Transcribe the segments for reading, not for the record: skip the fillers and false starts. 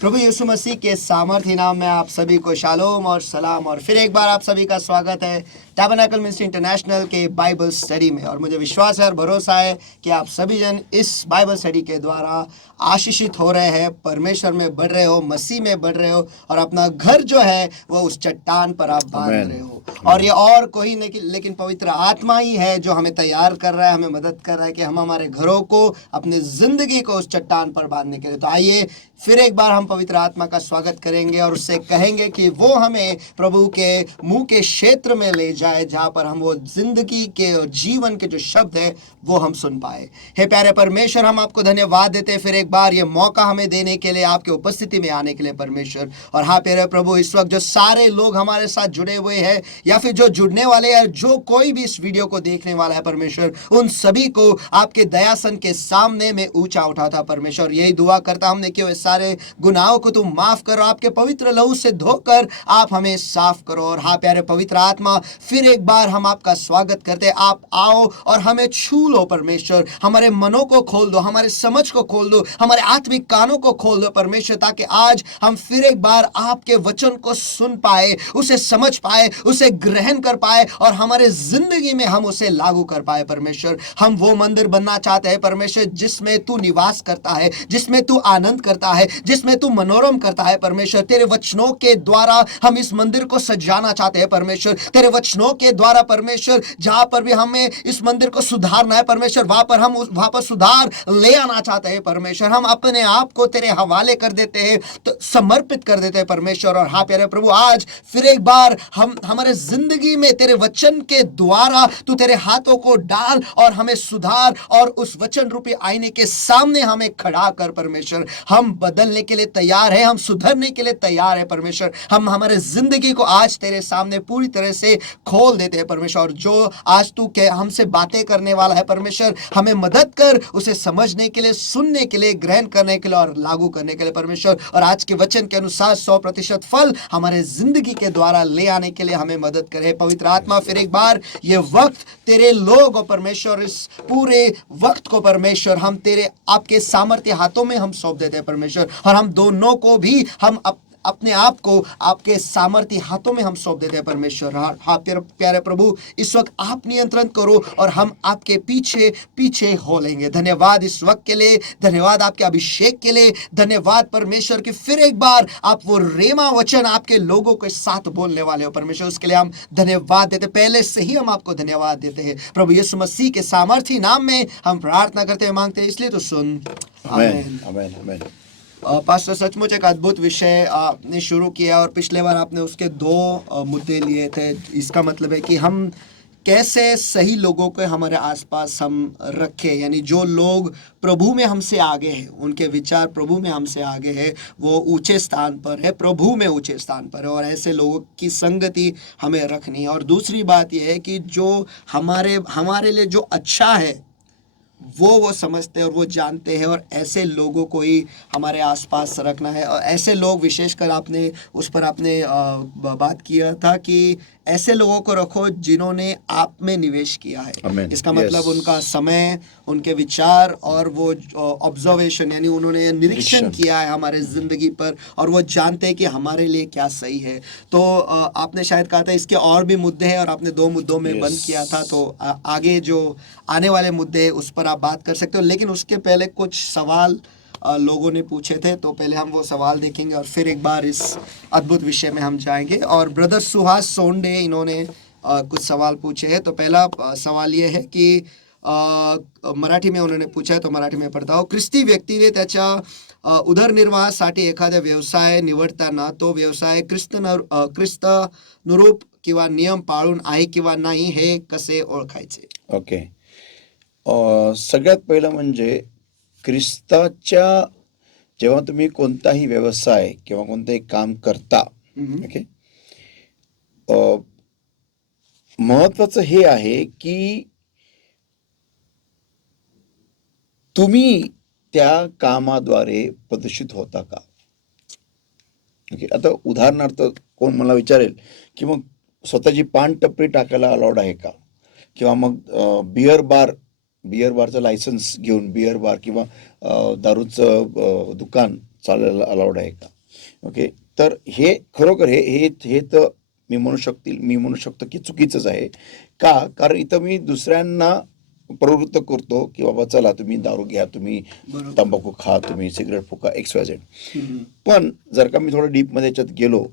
प्रभु यीशु मसीह के सामर्थ्य नाम में आप सभी को शालोम और सलाम और फिर एक बार आप सभी का स्वागत है टैबरनेकल मिनिस्ट्री इंटरनेशनल के बाइबल स्टडी में। और मुझे विश्वास है और भरोसा है कि आप सभी जन इस बाइबल स्टडी के द्वारा आशीषित हो रहे हैं, परमेश्वर में बढ़ रहे हो, मसीह में बढ़ रहे हो और अपना घर जो है वो उस चट्टान पर आप बांध रहे हो। और ये और कोई नहीं लेकिन पवित्र आत्मा ही है जो हमें तैयार कर रहा है, हमें मदद कर रहा है कि हम हमारे घरों को, अपनी जिंदगी को उस चट्टान पर बांधने के लिए। तो आइए फिर एक बार हम पवित्र आत्मा का स्वागत करेंगे और उससे कहेंगे कि वो हमें प्रभु के मुंह के क्षेत्र में ले जाए, जहां पर हम वो जिंदगी के और जीवन के जो शब्द है वो हम सुन पाए। हे प्यारे परमेश्वर, हम आपको धन्यवाद देते हैं फिर एक बार ये मौका हमें देने के लिए, आपके उपस्थिति में आने के लिए परमेश्वर। और हाँ प्यारे प्रभु, इस वक्त जो सारे लोग हमारे साथ जुड़े हुए हैं या फिर जो जुड़ने वाले हैं, जो कोई भी इस वीडियो को देखने वाला है परमेश्वर, उन सभी को आपके दयासन के सामने में ऊंचा उठाता परमेश्वर। यही दुआ करता हमने कि सारे गुनाहों को तुम माफ करो, आपके पवित्र लहू से धोकर आप हमें साफ करो। और हाँ प्यारे पवित्र आत्मा, फिर एक बार हम आपका स्वागत करते हैं। आप आओ और हमें छू लो परमेश्वर, हमारे मनों को खोल दो, हमारे समझ को खोल दो, हमारे आत्मिक कानों को खोल दो परमेश्वर, ताकि आज हम फिर एक बार आपके वचन को सुन पाए, उसे समझ पाए, उसे ग्रहण कर पाए और हमारे जिंदगी में हम उसे लागू कर पाए परमेश्वर। हम वो मंदिर बनना चाहते हैं परमेश्वर जिसमें तू निवास करता है, जिसमें तू आनंद करता है, जिसमें तू मनोरम करता है परमेश्वर। तेरे वचनों के द्वारा हम इस मंदिर को सजाना चाहते हैं परमेश्वर। तेरे वचनों के द्वारा परमेश्वर, जहां पर भी हमें इस मंदिर को सुधारना है परमेश्वर, वहां पर सुधार ले आना चाहते हैं परमेश्वर। हम अपने आप को तेरे हवाले कर देते हैं, तो समर्पित कर देते हैं परमेश्वर। और हाँ प्यारे प्रभु, आज फिर एक बार हम हमारे जिंदगी में तेरे वचन के द्वारा तू तेरे हाथों को डाल और हमें सुधार और उस वचन रूपी आईने के सामने हमें खड़ा कर परमेश्वर। हम बदलने के लिए तैयार है, हम सुधरने के लिए तैयार है परमेश्वर। हम हमारे जिंदगी को आज तेरे सामने पूरी तरह से खोल देते हैं परमेश्वर। और जो आज तू के हमसे बातें करने वाला है परमेश्वर, हमें मदद कर उसे समझने के लिए, सुनने के लिए, ग्रहण करने के लिए और लागू करने के लिए परमेश्वर। और आज के वचन के अनुसार 100% फल हमारे जिंदगी के द्वारा ले आने के लिए हमें मदद करे पवित्र आत्मा। फिर एक बार ये वक्त तेरे लोग और परमेश्वर, इस पूरे वक्त को परमेश्वर हम तेरे आपके सामर्थ्य हाथों में हम सौंप देते हैं परमेश्वर। और हम दोनों को भी हम अपने आप को आपके सामर्थ्य हाथों में हम सौंप देते हैं परमेश्वर। हाँ प्यारे प्रभु, इस वक्त आप नियंत्रण करो और हम आपके पीछे पीछे हो लेंगे। धन्यवाद इस वक्त के लिए, धन्यवाद आपके अभिषेक के लिए, धन्यवाद परमेश्वर कि फिर एक बार आप वो रेमा वचन आपके लोगों के साथ बोलने वाले हो परमेश्वर। उसके लिए हम धन्यवाद देते, पहले से ही हम आपको धन्यवाद देते हैं प्रभु यीशु मसीह के सामर्थ्य नाम में हम प्रार्थना करते हैं, मांगते हैं, इसलिए तो सुन। आमेन, आमेन, आमेन। पास्टर, सचमुच एक अद्भुत विषय आपने शुरू किया और पिछले बार आपने उसके दो मुद्दे लिए थे। इसका मतलब है कि हम कैसे सही लोगों को हमारे आसपास हम रखें, यानी जो लोग प्रभु में हमसे आगे हैं, उनके विचार प्रभु में हमसे आगे है, वो ऊंचे स्थान पर है, प्रभु में ऊंचे स्थान पर है, और ऐसे लोगों की संगति हमें रखनी है। और दूसरी बात यह है कि जो हमारे लिए जो अच्छा है वो समझते हैं और वो जानते हैं, और ऐसे लोगों को ही हमारे आसपास रखना है। और ऐसे लोग, विशेषकर आपने उस पर आपने बात किया था कि ऐसे लोगों को रखो जिन्होंने आप में निवेश किया है। Amen. इसका मतलब Yes. उनका समय, उनके विचार और वो ऑब्जर्वेशन, यानी उन्होंने निरीक्षण किया है हमारे जिंदगी पर, और वो जानते हैं कि हमारे लिए क्या सही है। तो आपने शायद कहा था इसके और भी मुद्दे हैं, और आपने दो मुद्दों में Yes. बंद किया था। तो आगे जो आने वाले मुद्दे उस पर आप बात कर सकते हो, लेकिन उसके पहले कुछ सवाल लोगों ने पूछे थे, तो पहले हम वो सवाल देखेंगे और फिर एक बार इस अद्भुत विषय में हम जाएंगे। और ब्रदर सुहास सोंडे, इन्होंने कुछ सवाल पूछे हैं। तो पहला सवाल ये है कि मराठी में उन्होंने पूछा है, तो मराठी में पढ़ता हूँ। ख्रिस्ती व्यक्तीने त्याच्या उदरनिर्वाहासाठी एखादा व्यवसाय निवडताना तो व्यवसाय ख्रिस्तानुरूप किंवा नियम पाळून आहे किंवा नाही, हे कसे ओळखायचे? ओके. सगळ्यात पहिलं म्हणजे ख्रिस्ताच्या, जेव्हा तुम्ही कोणताही व्यवसाय किंवा कोणतंही काम करता, ओके, महत्वाचं हे आहे की तुम्ही त्या कामाद्वारे प्रदर्शित होता का. ओके, आता उदाहरणार्थ कोण मला विचारेल की मग स्वतःची पान टपरी टाकायला अलाउड आहे का, किंवा मग बिअर बारचं लायसन्स घेऊन बिअर बार किंवा दारूचं दुकान चालायला अलाउड आहे का? ओके, तर हे खरोखर हे हे हे तर मी म्हणू शकतो की चुकीचंच आहे. का? कारण इथं मी दुसऱ्यांना प्रवृत्त करतो की बाबा चला तुम्ही दारू घ्या, तुम्ही बरोबर. तंबाखू खा, तुम्ही सिगरेट फुका, XYZ. हम्म. पण जर का मी थोडं डीपमध्ये याच्यात गेलो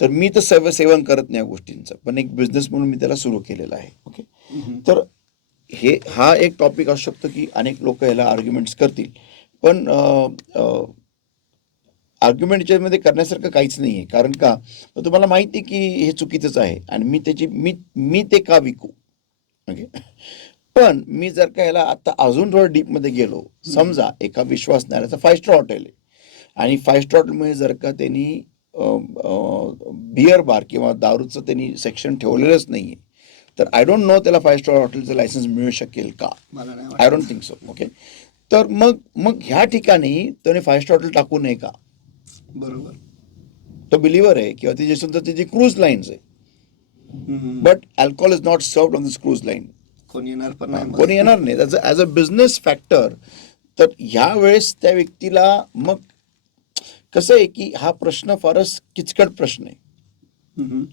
तर मी तर सेवन करत नाही या गोष्टींचं, पण एक बिझनेस म्हणून मी त्याला सुरू केलेला आहे. ओके, तर हा एक टॉपिक असू शकतो की अनेक लोक याला आर्ग्युमेंट्स करतील, पण आर्ग्युमेंट याच्यामध्ये करण्यासारखं काहीच नाही आहे. कारण का? तर तुम्हाला माहिती आहे की हे चुकीचंच आहे आणि मी ते का विकू? ओके, पण मी जर का याला आता अजून थोडं डीपमध्ये गेलो, समजा एका विश्वासणाऱ्याचा 5 स्टार हॉटेल आहे आणि 5 स्टार हॉटेलमध्ये जर का त्यांनी बिअर बार किंवा दारूचं त्यांनी सेक्शन ठेवलेलंच नाही आहे, तर आय डोंट नो त्याला 5 स्टार हॉटेलचं लायसन्स मिळू शकेल का? मला नाही आय वाटत. Don't think so. ओके, तर मग ह्या ठिकाणी त्याने 5 स्टार हॉटेल टाकू नये का? बरोबर. तो बिलिव्हर आहे किंवा त्याची सुद्धा त्याची क्रूज लाईन्स आहे, हम्म. But alcohol is not served on this cruise line. कोणी येणार पण नाही मग. कोणी येणार नाही ॲज अ बिझनेस फॅक्टर. तर ह्या वेळेस त्या व्यक्तीला मग कसं आहे की हा प्रश्न फारच किचकट प्रश्न आहे. हम्म.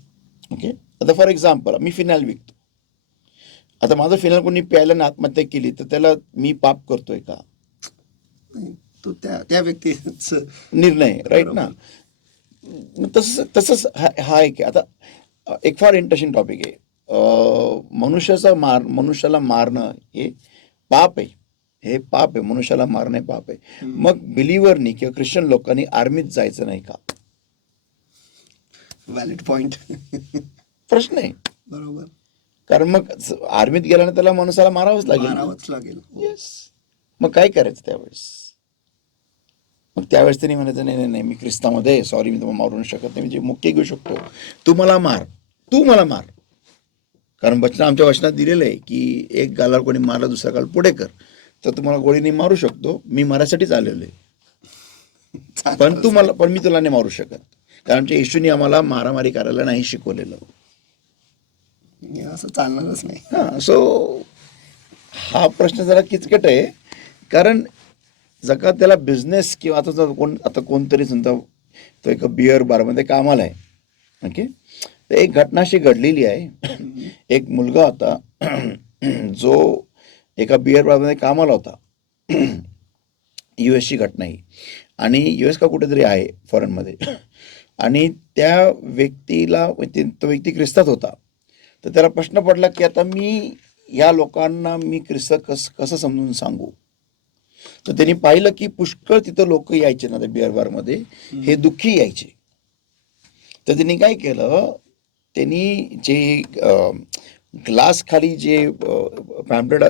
ओके, आता फॉर एक्झाम्पल मी फिनाईल विकतो. आता माझं फिनाईल कोणी प्यायला आणि आत्महत्या केली तर त्याला मी पाप करतोय का? नाही, तो त्या व्यक्तीच निर्णय, राईट ना? तसंच हा एक आहे. आता एक फार इंटरेस्टिंग टॉपिक आहे. मनुष्याला मारणं हे पाप आहे. हे पाप आहे, मनुष्याला मारणं हे पाप आहे. मग बिलिव्हरनी किंवा ख्रिश्चन लोकांनी आर्मीत जायचं नाही का? Valid point. प्रश्न आहे. बरोबर. कारण मग आर्मीत गेल्याने त्याला माणसाला मारावंच लागेल. मारावंच लागेल. येस. मग काय करायचं त्यावेळेस? मग त्यावेळेस त्यांनी म्हणायचं नाही नाही नाही, मी ख्रिस्तामध्ये, सॉरी, मी तुम्हाला मारू नाही शकत नाही, म्हणजे मुक्की घेऊ शकतो. तू मला मार. कारण आमच्या वचनात दिलेलं आहे की एक गालावर कोणी मारला दुसरा गाल पुढे कर, तर तुम्हाला गोळीने मारू शकतो. मी मारायसाठीच आलेलो आहे, पण मी तुला नाही मारू शकत, कारण आमच्या येशूने आम्हाला मारामारी करायला नाही शिकवलेलं. असं चालणारच नाही. हां, सो हा प्रश्न जरा किचकट आहे. कारण जर का त्याला बिझनेस किंवा आता कोणतरी समजा तो एका बिअर बारमध्ये कामाला आहे. ओके, तर एक घटना अशी घडलेली आहे. एक मुलगा होता जो एका बिअर बारमध्ये कामाला होता. US ची घटना ही, आणि US का कुठेतरी आहे फॉरेनमध्ये. आणि त्या व्यक्तीला तो व्यक्ती ख्रिस्तात होता. तर त्याला प्रश्न पडला की आता मी या लोकांना मी ख्रिस्त कसं समजून सांगू? तर त्यांनी पाहिलं की पुष्कळ तिथं लोक यायचे ना त्या बिअर बारमध्ये, हे दुःखी यायचे. तर त्यांनी काय केलं, त्यांनी जे ग्लास खाली जे पॅम्पलेट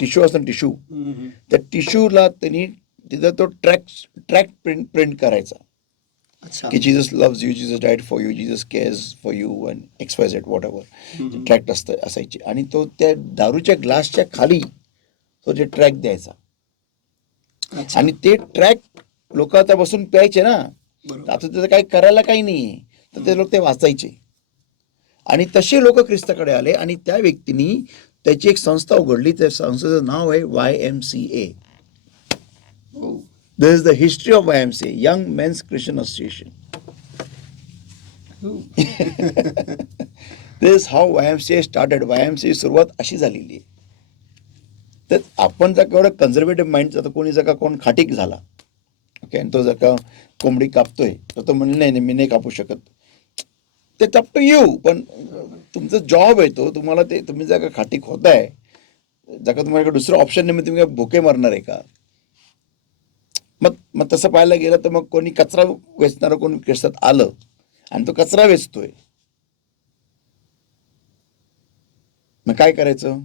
टिश्यू असतं, त्या टिश्यूला त्यांनी तिथं तो ट्रॅक प्रिंट करायचा अच्छा. की Jesus loves you, Jesus died for you, Jesus CARES for you and XYZ what ever tract असायचे. आणि तो त्या दारूच्या ग्लासच्या खाली तो जे ट्रॅक द्यायचा. अच्छा. आणि ते ट्रॅक लोक आता बसून प्यायचे ना, बरोबर. आता त्याचं काही करायला काही नाही, तर ते लोक ते वाचायचे. आणि तसे लोक ख्रिस्ताकडे आले आणि त्या व्यक्तीने त्याची एक संस्था उघडली. त्या संस्थेचं नाव आहे YMCA. This is the history of YMCA, young men's Christian association. This how YMCA started. YMCA सुरुवात अशी झालेली आहे. तर आपण जर का एवढं कन्झर्वेटिव्ह माइंडचा, तर कोणी जर का कोण खाटीक झाला, ओके, आणि तो जर का कोंबडी कापतोय तर तो म्हणले नाही मी नाही कापू शकत, ते अप टू यू. पण तुमचं जॉब आहे तो, तुम्हाला ते, तुम्ही जर का खाटीक होताय, जर का तुम्हाला दुसरं ऑप्शन नाही, तुम्ही काय भुके मरणार आहे का? मग तसं पाहायला गेलं तर मग कोणी कचरा वेचणारं कोणी ख्रिस्तात आलं आणि तो कचरा वेचतोय, मग काय करायचं?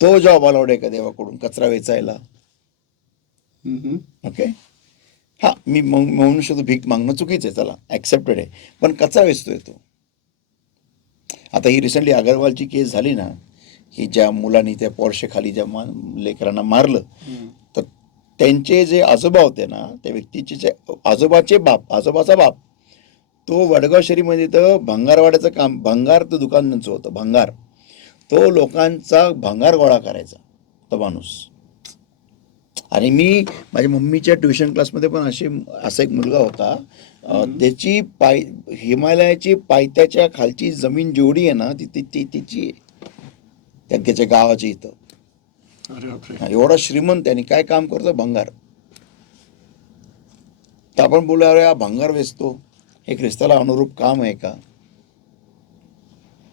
तो जॉब अलाउड आहे का देवाकडून, कचरा वेचायला? ओके, हा, मी म्हणू शकतो भीक मागणं चुकीचं आहे, चला ॲक्सेप्टेड आहे, पण कचरा वेचतोय तो. आता ही रिसेंटली अगरवालची केस झाली ना, की ज्या मुलांनी त्या पोर्शे खाली ज्या लेकरांना मारलं, तर त्यांचे जे आजोबा होते ना, त्या व्यक्तीचे जे आजोबाचा बाप, तो वडगाव शहरीमध्ये तर भंगारवाड्याचं काम, भंगार तो दुकान त्यांचं होतं, भंगार, तो लोकांचा भंगार गोळा करायचा तो माणूस. आणि मी माझ्या मम्मीच्या ट्युशन क्लासमध्ये पण असा एक मुलगा होता, त्याची हिमालयाची पायथ्याच्या खालची जमीन जेवढी आहे ना ती तिची आहे, त्याच्या गावाच्या इथं. अरे बापरे. एवढा श्रीमंत आहे आणि काय काम करतो, भंगार. तर आपण बोलू, अरे हा भंगार वेचतो, हे ख्रिस्ताला अनुरूप काम आहे का?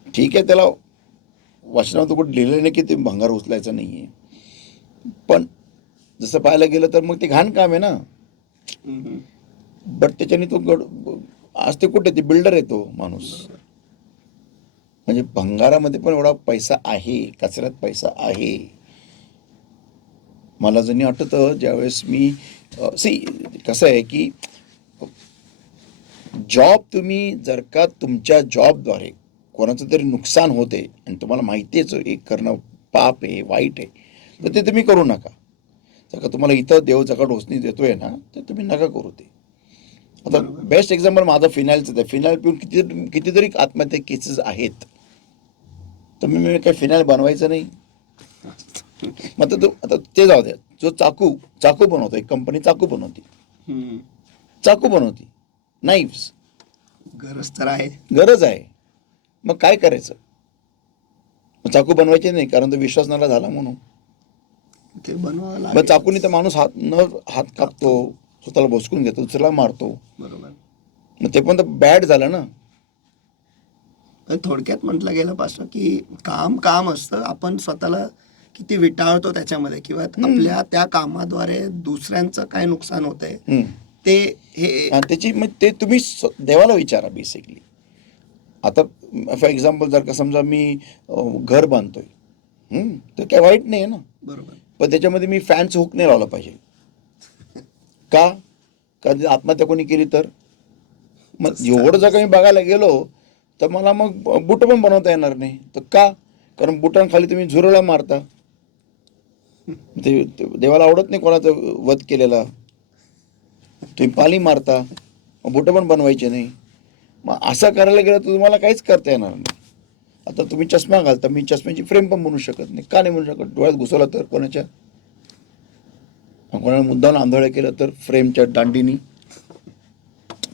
ठीक आहे, त्याला वचनात कुठे लिहिलं नाही की ते भंगार उचलायचं नाहीये, पण जसं पाहायला गेलं तर मग ते घाण काम आहे ना. बट त्याच्याने तो आज ते कुठे, ते बिल्डर आहे तो माणूस. म्हणजे भंगारामध्ये पण एवढा पैसा आहे, कचऱ्यात पैसा आहे. मला जणी आठवतं ज्यावेळेस मी कसं आहे की जॉब, तुम्ही जर का तुमच्या जॉबद्वारे कोणाचं तरी नुकसान होते आणि तुम्हाला माहितीच हे करणं पाप आहे, वाईट आहे, तर ते तुम्ही करू नका. जर का तुम्हाला इथं देव जगा ढोसणी देतोय ना, तर तुम्ही नका करू ते. आता बेस्ट एक्झाम्पल माझं फिनाईलचं आहे. फिनाईल पिऊन कितीतरी आत्महत्या केसेस आहेत. तर मी काही फिनाईल बनवायचं नाही. मग आता ते जाऊ द्या. जो चाकू बनवतो, एक कंपनी चाकू बनवते, नाईफ्स. गरज तर आहे. गरज आहे, मग काय करायचं? चाकू बनवायचे नाही, कारण तो विश्वास नका झाला म्हणून. ते बनवावं मग लागेल. चाकूने तर माणूस हात कापतो, स्वतःला भोसकून घेतो, दुसऱ्याला मारतो. बरोबर. मग ते पण तर बॅड झालं ना. थोडक्यात म्हटलं गेलं पासून की काम असतं, आपण स्वतःला किती विटाळतो त्याच्यामध्ये, किंवा आपल्या त्या कामाद्वारे दुसऱ्यांचं काय नुकसान होतंय ते हे. आणि त्याची मग ते तुम्ही देवाला विचारा बेसिकली. आता फॉर एक्झाम्पल, जर का समजा मी घर बांधतोय, तर काय वाईट नाही आहे ना. बरोबर. पण त्याच्यामध्ये मी फॅनचं हुक नाही लावला पाहिजे का? कारण आत्महत्या कोणी केली तर मग एवढं जर का मी बघायला गेलो तर मला मग बुट पण बनवता येणार नाही. तर का? कारण बुटांखाली तुम्ही झुरळा मारता. ते देवाला आवडत नाही कोणाचं वध केलेला. तुम्ही पाली मारता, बुट पण बनवायचे नाही. मग असं करायला गेलं तर तुम्हाला काहीच करता येणार नाही. आता तुम्ही चष्मा घालता, मी चष्म्याची फ्रेम पण बनवू शकत नाही. का नाही बनवू शकत? डोळ्यात घुसवला तर कोणाच्या, कोणाला मुद्दाम आंधळं केलं तर फ्रेमच्या दांडीनी.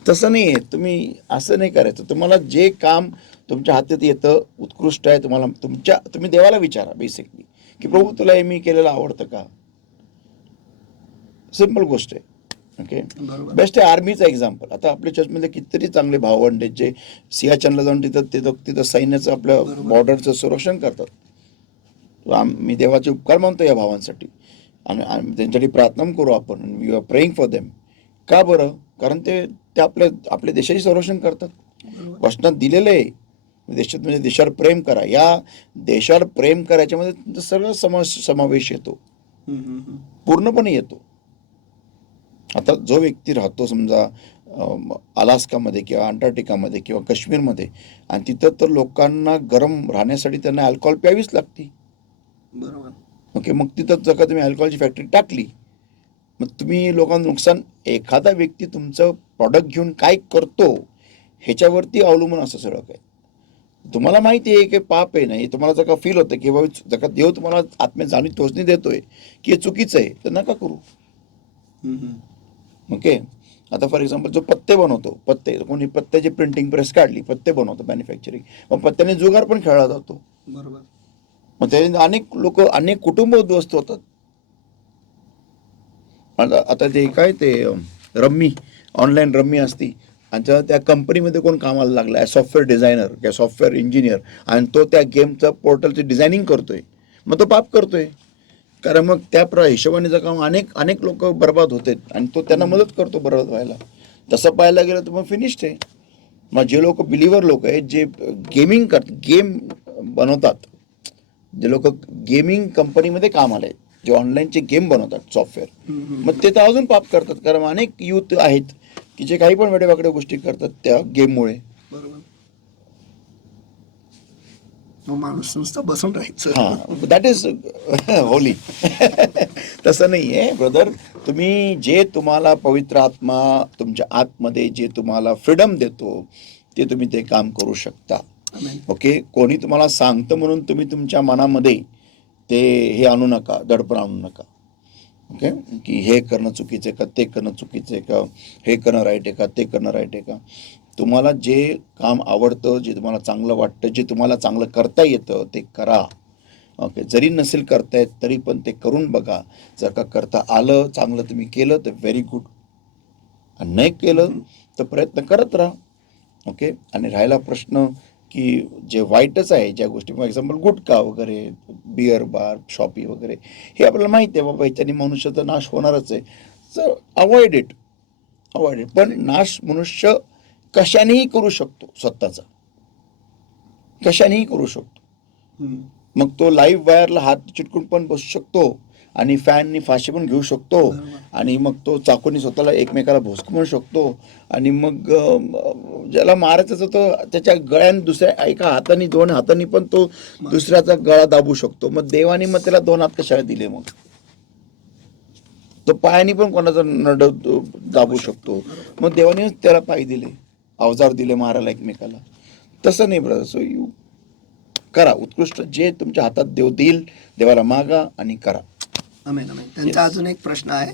तसं नाही आहे. तुम्ही असं नाही करायचं. तुम्हाला जे काम तुमच्या हातात येतं, उत्कृष्ट आहे, तुम्ही देवाला विचारा बेसिकली की प्रभू तुला हे मी केलेलं आवडतं का? सिम्पल गोष्ट आहे. ओके. बेस्ट आहे आर्मीचा एक्झाम्पल. आता आपल्या चर्चमध्ये कितीतरी चांगले भावंड आहेत जे सियाचनला जाऊन तिथं सैन्याचं आपल्या बॉर्डरचं संरक्षण करतात. मी देवाचे उपकार मानतो या भावांसाठी आणि त्यांच्यासाठी प्रार्थना करू आपण. We are praying for them. का बरं? कारण ते आपल्या देशाचे संरक्षण करतात. वचनात दिलेलं आहे म्हणजे देशावर प्रेम करा. या देशावर प्रेम करायच्यामध्ये सगळं समावेश येतो, पूर्णपणे येतो. आता जो व्यक्ती राहतो समजा अलास्कामध्ये किंवा अंटार्क्टिकामध्ये किंवा काश्मीरमध्ये, आणि तिथं तर लोकांना गरम राहण्यासाठी त्यांना अल्कोहोल प्यावीच लागते. बरोबर. ओके. मग तिथं जर का तुम्ही अल्कोहोलची फॅक्टरी टाकली, मग तुम्ही लोकांना नुकसान. एखादा व्यक्ती तुमचं प्रॉडक्ट घेऊन काय करतो ह्याच्यावरती अवलंबून असं सगळं काय. तुम्हाला माहिती आहे की पाप आहे, नाही तुम्हाला जर का फील होतं की बाबा जर का देव तुम्हाला आत्म्यात जाणीव टोचणी देतोय की हे चुकीचं आहे, तर नका करू. ओके. आता फॉर एक्झाम्पल जो पत्ते बनवतो, कोणी पत्त्याची प्रिंटिंग प्रेस काढली, पत्ते बनवतो मॅन्युफॅक्चरिंग, मग पत्त्याने जुगार पण खेळला जातो. बरोबर. मग त्याने अनेक कुटुंब उद्ध्वस्त होतात. आता ते काय ते रम्मी, ऑनलाईन रम्मी असती, आणि त्या कंपनीमध्ये कोण कामाला लागला आहे, सॉफ्टवेअर डिझायनर किंवा सॉफ्टवेअर इंजिनियर, आणि तो त्या गेमचं पोर्टलची डिझायनिंग करतोय, मग तो पाप करतोय. कारण मग त्या हिशोबाने जर का अनेक लोक बर्बाद होते आणि तो त्यांना मदत करतो बर्बाद व्हायला. तसं पाहायला गेलं तर मग फिनिश्ड आहे. मग जे लोक बिलिव्हर लोक आहेत, जे गेम बनवतात, जे लोक गेमिंग कंपनीमध्ये कामाला आहेत, जे ऑनलाईनचे गेम बनवतात सॉफ्टवेअर, मग ते तर अजून पाप करतात. कारण अनेक युथ आहेत की जे काही पण वेडेवाकडे गोष्टी करतात त्या गेममुळे. बरोबर. माणूस नुसतं बसून राहायचं. हां, दॅट इज होली. तसं नाही आहे ब्रदर. तुम्ही जे तुम्हाला पवित्र आत्मा तुमच्या आतमध्ये जे तुम्हाला फ्रीडम देतो, ते तुम्ही ते काम करू शकता. ओके. कोणी तुम्हाला सांगतं म्हणून तुम्ही तुमच्या मनामध्ये ते हे आणू नका, दडपण आणू नका. ओके, की हे करणं चुकीचं आहे का, ते करणं चुकीचं आहे का, हे करणं राईट आहे का, ते करणं राईट आहे का. तुम्हाला जे काम आवडतं, जे तुम्हाला चांगलं वाटतं, जे तुम्हाला चांगलं करता येतं ते करा. ओके, जरी नसेल करता येत तरी पण ते करून बघा. जर का करता आलं, चांगलं तुम्ही केलं तर व्हेरी गुड, आणि नाही केलं तर प्रयत्न करत राहा. ओके, आणि राहिला प्रश्न की जे वाईटच आहे, ज्या गोष्टी फॉर एक्झाम्पल गुटखा वगैरे, बिअर बार, शॉपी वगैरे, हे आपल्याला माहिती आहे बाबा ह्याच्याने मनुष्याचा नाश होणारच आहे. तर अवॉइड इट, अवॉइड इट. पण नाश मनुष्य कशानेही करू शकतो, स्वतःचा कशानेही करू शकतो. मग तो लाईव्ह वायरला हात चिटकून पण बसू शकतो, आणि फॅननी फाशी पण घेऊ शकतो, आणि मग तो चाकूनी स्वतःला एकमेकाला भोसकू शकतो, आणि मग ज्याला मारायचं तो त्याच्या गळ्याने दुसऱ्या एका हाताने, दोन हातांनी पण तो दुसऱ्याचा गळा दाबू शकतो. मग देवाने मग त्याला दोन हात कशाला दिले? मग तो पायाने पण कोणाचा नड दाबू शकतो. मग देवाने त्याला पाय दिले, अवजार दिले मारायला एकमेकाला. तसं नाही ब्रदर. सो यू करा उत्कृष्ट जे तुमच्या हातात देव देईल, देवाला मागा आणि करा. आमेन, आमेन. त्यांचा अजून एक प्रश्न आहे.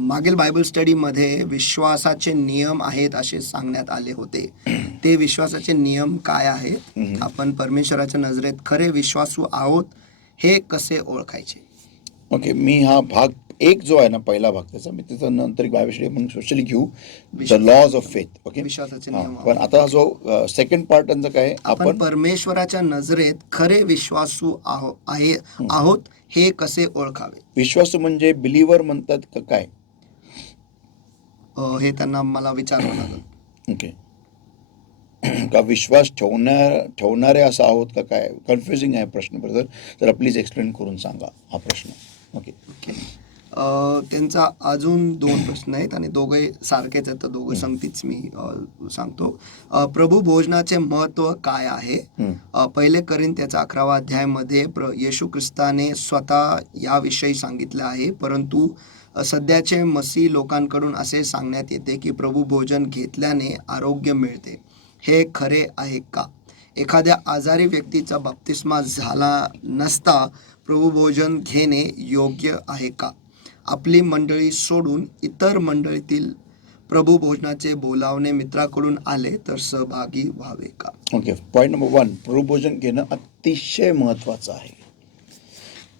मागील बायबल स्टडीमध्ये विश्वासाचे नियम आहेत असे सांगण्यात आले होते. ते विश्वासाचे नियम काय आहेत? आपण परमेश्वराच्या नजरेत खरे विश्वासू आहोत हे कसे ओळखायचे? ओके, मी हा भाग एक जो आहे ना, पहिला भाग त्याचा, मी त्याचा नंतर बायबल म्हणून स्पेशली घेऊ, the laws of faith. Okay, विश्वासाचे नियम. पण आता जो सेकंड पार्ट त्यांचं काय, आपण परमेश्वराच्या नजरेत खरे विश्वासू आहोत हे कसे ओळखावे? विश्वासू म्हणजे बिलीवर म्हणतात का काय? हे त्यांना मला विचारावं लागेल. ओके, का विश्वास ठेवणारे असं आहोत का काय? कन्फ्युजिंग आहे प्रश्न ब्रदर, जरा प्लीज एक्सप्लेन करून सांगा हा प्रश्न. ओके, त्यांचा अजून 2 प्रश्न आहेत आणि दोघे सारखेच आहेत, तर दोघं संगतीच मी सांगतो. प्रभू भोजनाचे महत्त्व काय आहे? पहिले त्याचा 11वा अध्यायामध्ये येशू ख्रिस्ताने स्वतः याविषयी सांगितले आहे, परंतु सध्याचे मसीह लोकांकडून असे सांगण्यात येते की प्रभू भोजन घेतल्याने आरोग्य मिळते. हे खरे आहे का? एखाद्या आजारी व्यक्तीचा बप्तिस्मा झाला नसता प्रभू भोजन घेणे योग्य आहे का? आपली मंडळी सोडून इतर मंडळीतील प्रभू भोजनाचे बोलावणे मित्राकडून आले तर सहभागी व्हावे का? ओके, पॉईंट नंबर 1, प्रभू भोजन घेणं अतिशय महत्त्वाचं आहे.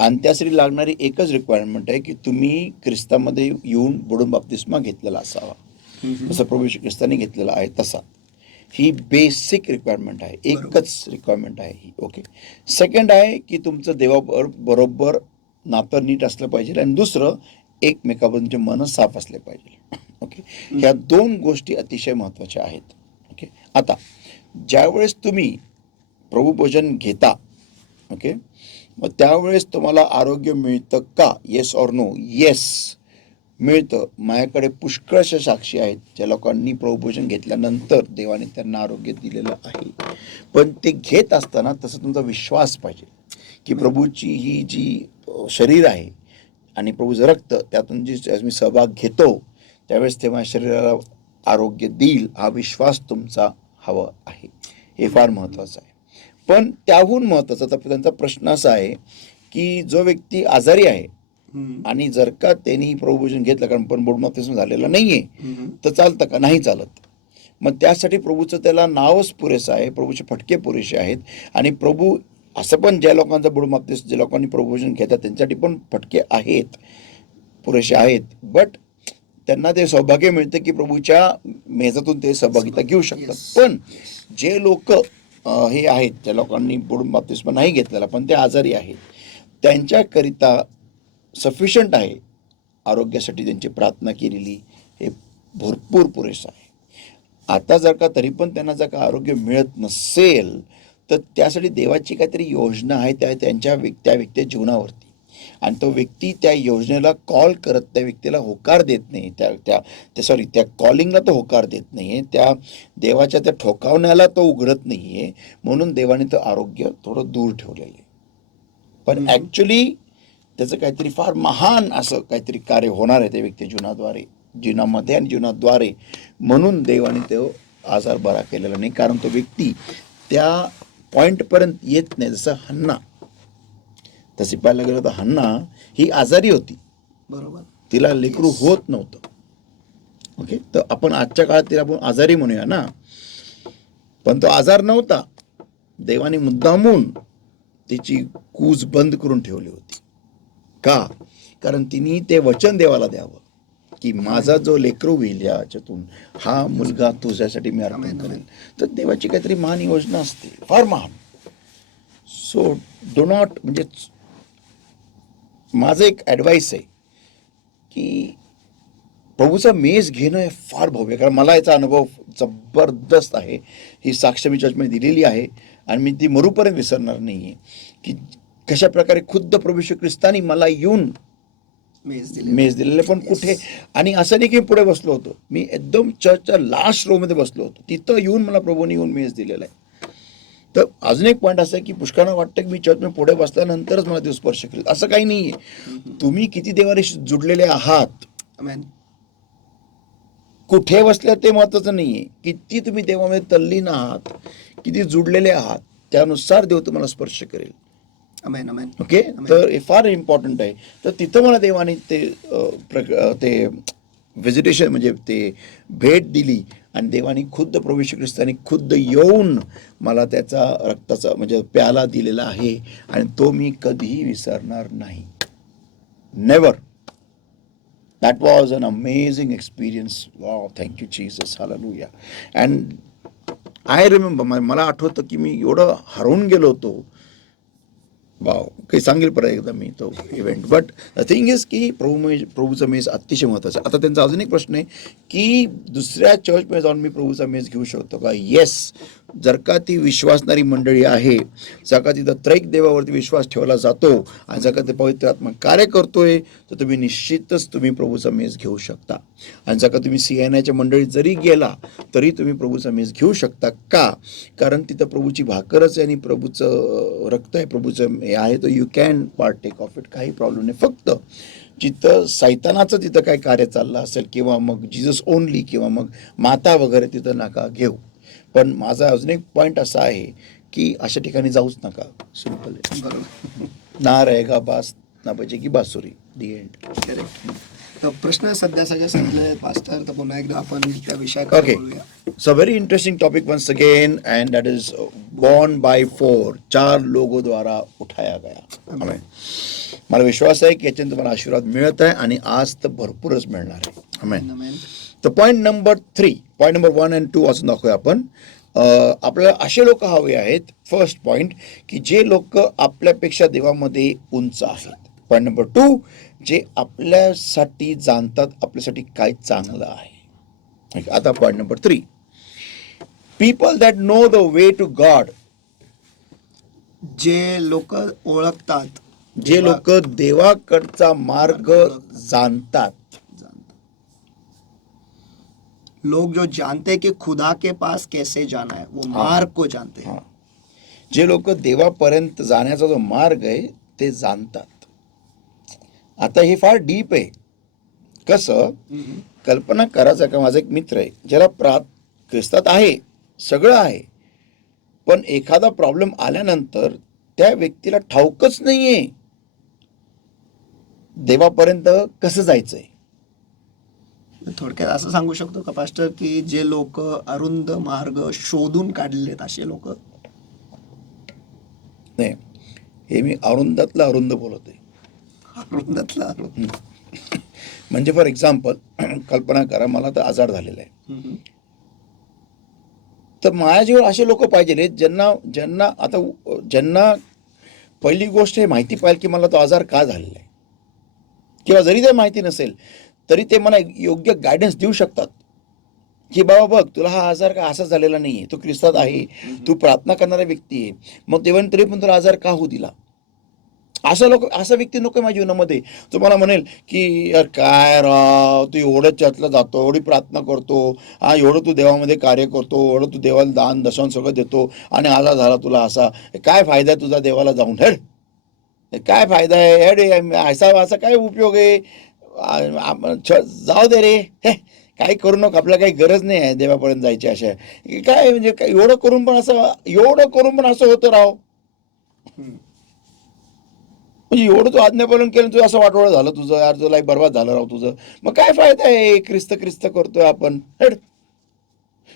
आणि त्यासाठी लागणारी एकच रिक्वायरमेंट आहे की तुम्ही ख्रिस्तामध्ये येऊन बुडून बप्तिस्मा घेतलेला असावा, जसं प्रभू येशू ख्रिस्ताने घेतलेला आहे तसा. ही बेसिक रिक्वायरमेंट आहे, एकच रिक्वायरमेंट आहे ही. ओके, सेकंड आहे की तुमचं देवाबरोबर नातं नीट असलं पाहिजे, आणि दुसरं एकमेकाबरोबरचे मन साफ असले पाहिजे. ओके, ह्या 2 गोष्टी अतिशय महत्त्वाच्या आहेत. ओके, आता ज्यावेळेस तुम्ही प्रभू भोजन घेता, ओके, मग त्यावेळेस तुम्हाला आरोग्य मिळतं का? Yes or no? येस, मिळतं. माझ्याकडे पुष्कळशा साक्षी आहेत ज्या लोकांनी प्रभू भोजन घेतल्यानंतर देवाने त्यांना आरोग्य दिलेलं आहे. पण ते घेत असताना तसं तुमचा विश्वास पाहिजे की प्रभूची ही जी शरीर आहे आणि प्रभूचं रक्त, त्यातून जी मी सहभाग घेतो त्यावेळेस ते माझ्या शरीराला आरोग्य देईल, हा विश्वास तुमचा हवा आहे. हे फार महत्त्वाचं आहे. पण त्याहून महत्त्वाचा तर त्यांचा प्रश्न असा आहे की जो व्यक्ती आजारी आहे आणि जर का त्यांनी प्रभू भोजन घेतलं, कारण पण बुडबप्तिस्मा झालेला नाहीये, तर चालतं का? नाही चालत. मग त्यासाठी प्रभूचं त्याला नावच पुरेसं आहे, प्रभूचे फटके पुरेसे आहेत. आणि प्रभू असं पण ज्या लोकांचा बुडबप्तिस्मा, ज्या लोकांनी प्रभू भोजन घेतात त्यांच्यासाठी पण फटके आहेत, पुरेसे आहेत. बट त्यांना ते सौभाग्य मिळतं की प्रभूच्या मेजातून ते सहभागिता घेऊ शकतात. पण जे लोक हे आहेत, ज्या लोकांनी बुडून बप्तिस्मा नाही घेतलेला पण ते आजारी आहेत, त्यांच्याकरिता सफिशियंट आहे आरोग्यासाठी त्यांची प्रार्थना केलेली, हे भरपूर पुरेसं आहे. आता जर का तरी पण त्यांना जर का आरोग्य मिळत नसेल तर त्यासाठी देवाची काहीतरी योजना आहे त्या व्यक्तीच्या जीवनावरती, आणि तो व्यक्ती त्या योजनेला कॉल करत त्या व्यक्तीला होकार देत नाही, त्या कॉलिंगला तो होकार देत नाही आहे, त्या देवाच्या त्या ठोकावण्याला तो उघडत नाही आहे, म्हणून देवाने तो आरोग्य थोडं दूर ठेवलेलं आहे. पण ॲक्च्युली त्याचं काहीतरी फार महान असं काहीतरी कार्य होणार आहे त्या व्यक्ती जीवनामध्ये आणि जीवनाद्वारे, म्हणून देवाने तो आजार बरा केलेला नाही. कारण तो व्यक्ती त्या पॉईंटपर्यंत येत नाही. जसं हन्ना तशी पाहायला गेलं तर हन्ना ही आजारी होती, बरोबर. तिला लेकरू होत नव्हतं. ओके, तर आपण आजच्या काळात तिला आपण आजारी म्हणूया ना, पण तो आजार नव्हता. देवाने मुद्दामून तिची कूज बंद करून ठेवली होती. का? कारण तिने ते वचन देवाला द्यावं की माझा जो लेकरू होईल याच्यातून, हा मुलगा तुझ्यासाठी मी अर्पण करेल. तर देवाची काहीतरी महान योजना असते, फार महान. सो डो नॉट, म्हणजे माझं एक ॲडवाईस आहे की प्रभूचा मेज घेणं हे फार भव्य, कारण मला याचा अनुभव जबरदस्त आहे. ही साक्ष मी चर्चमध्ये दिलेली आहे आणि मी ती मरूपर्यंत विसरणार नाही आहे की कशा प्रकारे खुद्द प्रभू येशू ख्रिस्तानी मला येऊन मेज दिलेले. पण कुठे, आणि असं नाही की मी पुढे बसलो होतो, मी एकदम चर्चच्या लास्ट रो मध्ये बसलो होतो, तिथं येऊन मला प्रभूने येऊन मेज दिलेला आहे. तर अजून एक पॉईंट असं आहे की पुष्कळांना वाटतं की मी चर्चमध्ये पुढे बसल्यानंतरच मला देव स्पर्श करेल. असं काही नाही आहे. तुम्ही किती देवाने जुडलेले आहात, कुठे बसल्या ते महत्वाचं नाहीये, किती तुम्ही देवामध्ये तल्लीन आहात, किती जुडलेले आहात, त्यानुसार देव तुम्हाला स्पर्श करेल. ओके, तर हे फार इम्पॉर्टंट आहे. तर तिथं मला देवाने ते व्हिजिटेशन म्हणजे ते भेट दिली आणि देवाने खुद्द प्रभू येशू ख्रिस्ताने खुद्द येऊन मला त्याचा रक्ताचा म्हणजे प्याला दिलेला आहे आणि तो मी कधीही विसरणार नाही. Never. That was an amazing experience. Wow, thank you Jesus, hallelujah. And I remember, मला आठवतं की मी एवढं हरवून गेलो होतो. वाव, काही सांगेल परत एकदा मी तो event. But the thing is की प्रभूचा मेज अतिशय महत्त्वाचा. आता त्यांचा अजून एक प्रश्न आहे की दुसऱ्या चर्चमध्ये जाऊन मी प्रभूचा मेज घेऊ शकतो का? येस, जर का ती विश्वासणारी मंडळी आहे, जर का तिथं त्रैक देवावरती विश्वास ठेवला जातो आणि जर का ते पवित्र आत्मा कार्य करतोय, तर तुम्ही निश्चितच तुम्ही प्रभूचा मेज घेऊ शकता. आणि जर का तुम्ही CNIच्या मंडळीत जरी गेला तरी तुम्ही प्रभूचा मेज घेऊ शकता. का? कारण तिथं प्रभूची भाकरच आहे आणि प्रभूचं रक्त आहे, प्रभूचं हे आहे, तर you can partake of it, काही प्रॉब्लेम नाही. फक्त जिथं सैतानाचं तिथं काय कार्य चाललं असेल किंवा मग जीसस ओनली किंवा मग माता वगैरे तिथं नका घेऊ. पण माझा अजून एक पॉईंट असा आहे की अशा ठिकाणी जाऊच नका. सिंपल आहे. बरोबर. ना रहेगा बास ना बजेगी बासुरी. दी एंड. करेक्ट. तर प्रश्न सध्या सगळे संपले पास्टर, तर पुन्हा एकदा आपण त्या विषयाकडे बोलूया. So very interesting topic once again, and that is born by 4, 4 लोगों द्वारा उठाया गया. आमेन. मला विश्वास आहे की याच्याने तुम्हाला आशीर्वाद मिळत आहे आणि आज तर भरपूरच मिळणार आहे. आमेन. तर पॉईंट नंबर 3, पॉईंट नंबर 1 आणि 2 वाचून दाखवूया आपण. आपल्याला असे लोक हवे आहेत, फर्स्ट पॉईंट, की जे लोक आपल्यापेक्षा देवामध्ये उंच आहेत. पॉईंट नंबर 2, जे आपल्यासाठी जाणतात आपल्यासाठी काय चांगलं आहे. आता point number 3, people that know the way to God. जे लोक ओळखतात, जे लोक देवाकडचा मार्ग जाणतात. लोग जो जानते हैं कि खुदा के पास कैसे जाना है, वो मार्ग को जानते हैं. जे लोक देवापर्यंत जाण्याचा जो मार्ग आहे ते जाणतात. आता हे फार डीप आहे. कसं, कल्पना करायचं का, माझा एक मित्र आहे ज्याला ख्रिस्तात आहे, सगळं आहे, पण एखादा प्रॉब्लेम आल्यानंतर त्या व्यक्तीला ठाऊकच नाहीये देवापर्यंत कसं जायचंय. थोडक्यात असं सांगू शकतो का पास्टर की जे लोक अरुंद मार्ग शोधून काढलेत असे लोक? नाही, हे मी अरुंदातला अरुंद बोलत आहे. अरुंदातला अरुंद म्हणजे फॉर एक्झाम्पल, कल्पना करा मला तर आजार झालेला आहे, तर माझ्याजवळ असे लोक पाहिजे ज्यांना पहिली गोष्ट हे माहिती पाहिजे की मला तो आजार का झालेला आहे, किंवा जरी ते माहिती नसेल तरी ते मला योग्य गायडन्स देऊ शकतात की बाबा बघ, तुला हा आजार का असा झालेला नाहीये, तू ख्रिस्तात आहे, तू प्रार्थना करणारा व्यक्ती आहे, मग देवाने तरी पण तुला आजार का होऊ दिला. असा व्यक्ती नको माझ्या जीवनामध्ये. तुम्हाला म्हणेल की यार काय राव, तू एवढं चर्चला जातो, एवढी प्रार्थना करतो, एवढं तू देवामध्ये कार्य करतो, एवढं तू देवाला दान दशांश सगळं देतो आणि आजार झाला तुला असा, काय फायदा आहे तुझा देवाला जाऊन? हेड, काय फायदा आहे? हेड, असा काय उपयोग आहे? जाऊ दे रे, हे काही करू नको, आपल्याला काही गरज नाही आहे देवापर्यंत जायची. अशा काय म्हणजे एवढं करून पण असं होतं राव. म्हणजे एवढं तू आज्ञापालन केलं, तुझं असं वाटोळं झालं तुझं, यार तुझं लाईफ बरबाद झालं राव तुझं, मग काय फायदा आहे, ख्रिस्त ख्रिस्त करतोय आपण. हेड.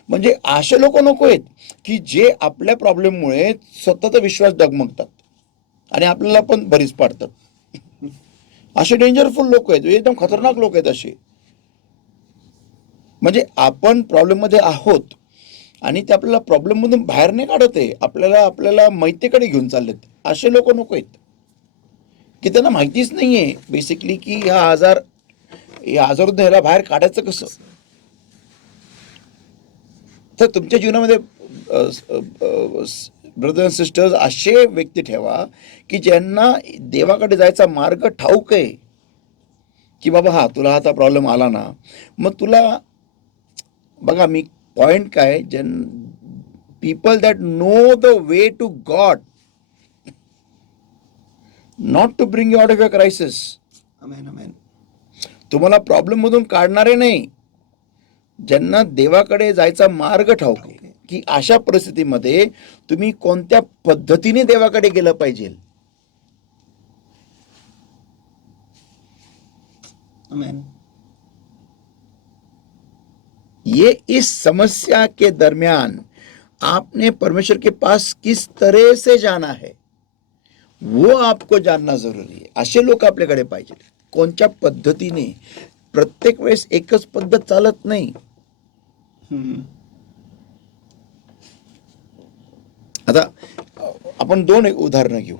म्हणजे असे लोक नको आहेत की जे आपल्या प्रॉब्लेममुळे स्वतःचा विश्वास डगमगतात आणि आपल्याला पण भरीस पाडतात. असे डेंजरफुल लोक आहेत, एकदम खतरनाक लोक आहेत असे. म्हणजे आपण प्रॉब्लेम मध्ये आहोत आणि ते आपल्याला प्रॉब्लेम मधून बाहेर नाही काढत आहे, आपल्याला माहितीकडे घेऊन चाललेत. असे लोक नको आहेत की त्यांना माहितीच नाहीये बेसिकली की या आजारातून ह्याला बाहेर काढायचं कसं. तर तुमच्या जीवनामध्ये ब्रदर्स अँड सिस्टर्स असे व्यक्ती ठेवा की ज्यांना देवाकडे जायचा मार्ग ठाऊक आहे, की बाबा हा तुला आता प्रॉब्लेम आला ना, मग तुला बघा मी पॉइंट काय, people that know the way to God, not to bring you out of your crisis. Amen, amen. तुम्हाला प्रॉब्लेम मधून काढणारे नाही, ज्यांना देवाकडे जायचा मार्ग ठाऊक आहे की अशा परिस्थितीमध्ये तुम्ही कोणत्या पद्धतीने देवाकडे गेलं पाहिजे. आमेन. ये इस समस्या के दरमियान आपने परमेश्वर के पास किस तरह से जाना है वो आपको जानना जरूरी है. असे लोक आपल्याकडे पाहिजे. कोणत्या पद्धतीने. प्रत्येक वेळेस एकच पद्धत चालत नाही. आता आपण दोन उदाहरणं घेऊ.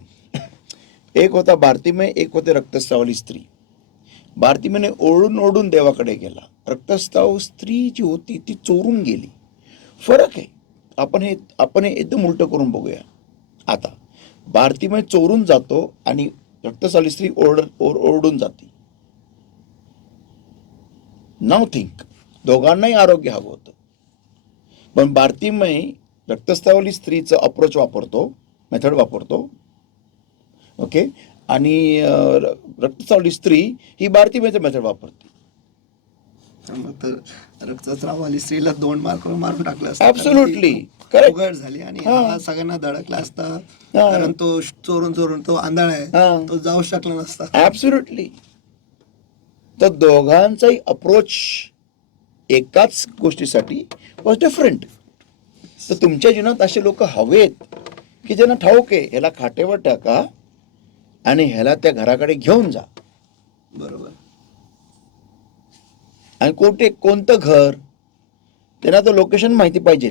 एक होता बार्तिमेय, एक होते रक्तस्रावली स्त्री. बार्तिमेयने ओरडून ओरडून देवाकडे गेला. रक्तस्राव स्त्री जी होती ती चोरून गेली. फरक आहे. आपण हे एकदम उलट करून बघूया. आता बार्तिमेय चोरून जातो आणि रक्तस्रावली स्त्री ओरडून जाते. नाव थिंक, दोघांनाही आरोग्य हवं होतं, पण बार्तिमेय रक्तस्रावली स्त्रीचं अप्रोच वापरतो, मेथड वापरतो. ओके. आणि रक्तस्रावली स्त्री ही बार्तिमेयचं मेथड वापरते. मग तर रक्तस्राववाली स्त्रीला 2 मार मारून टाकलं असतं. Absolutely correct. उघड झाली आणि हा सगळ्यांना धडकला असता, कारण तो चोरून तो आंधळा आहे, तो जाऊ शकला नसता. ऍब्सोल्युटली. तर दोघांचाही अप्रोच एकाच गोष्टीसाठी वॉज डिफरंट. तर तुमच्या जीवनात असे लोक हवेत की ज्यांना ठाऊक आहे ह्याला खाटेवर टाका आणि ह्याला त्या घराकडे घेऊन जा. बरोबर. आणि कोणतं घर, त्यांना तर लोकेशन माहिती पाहिजे.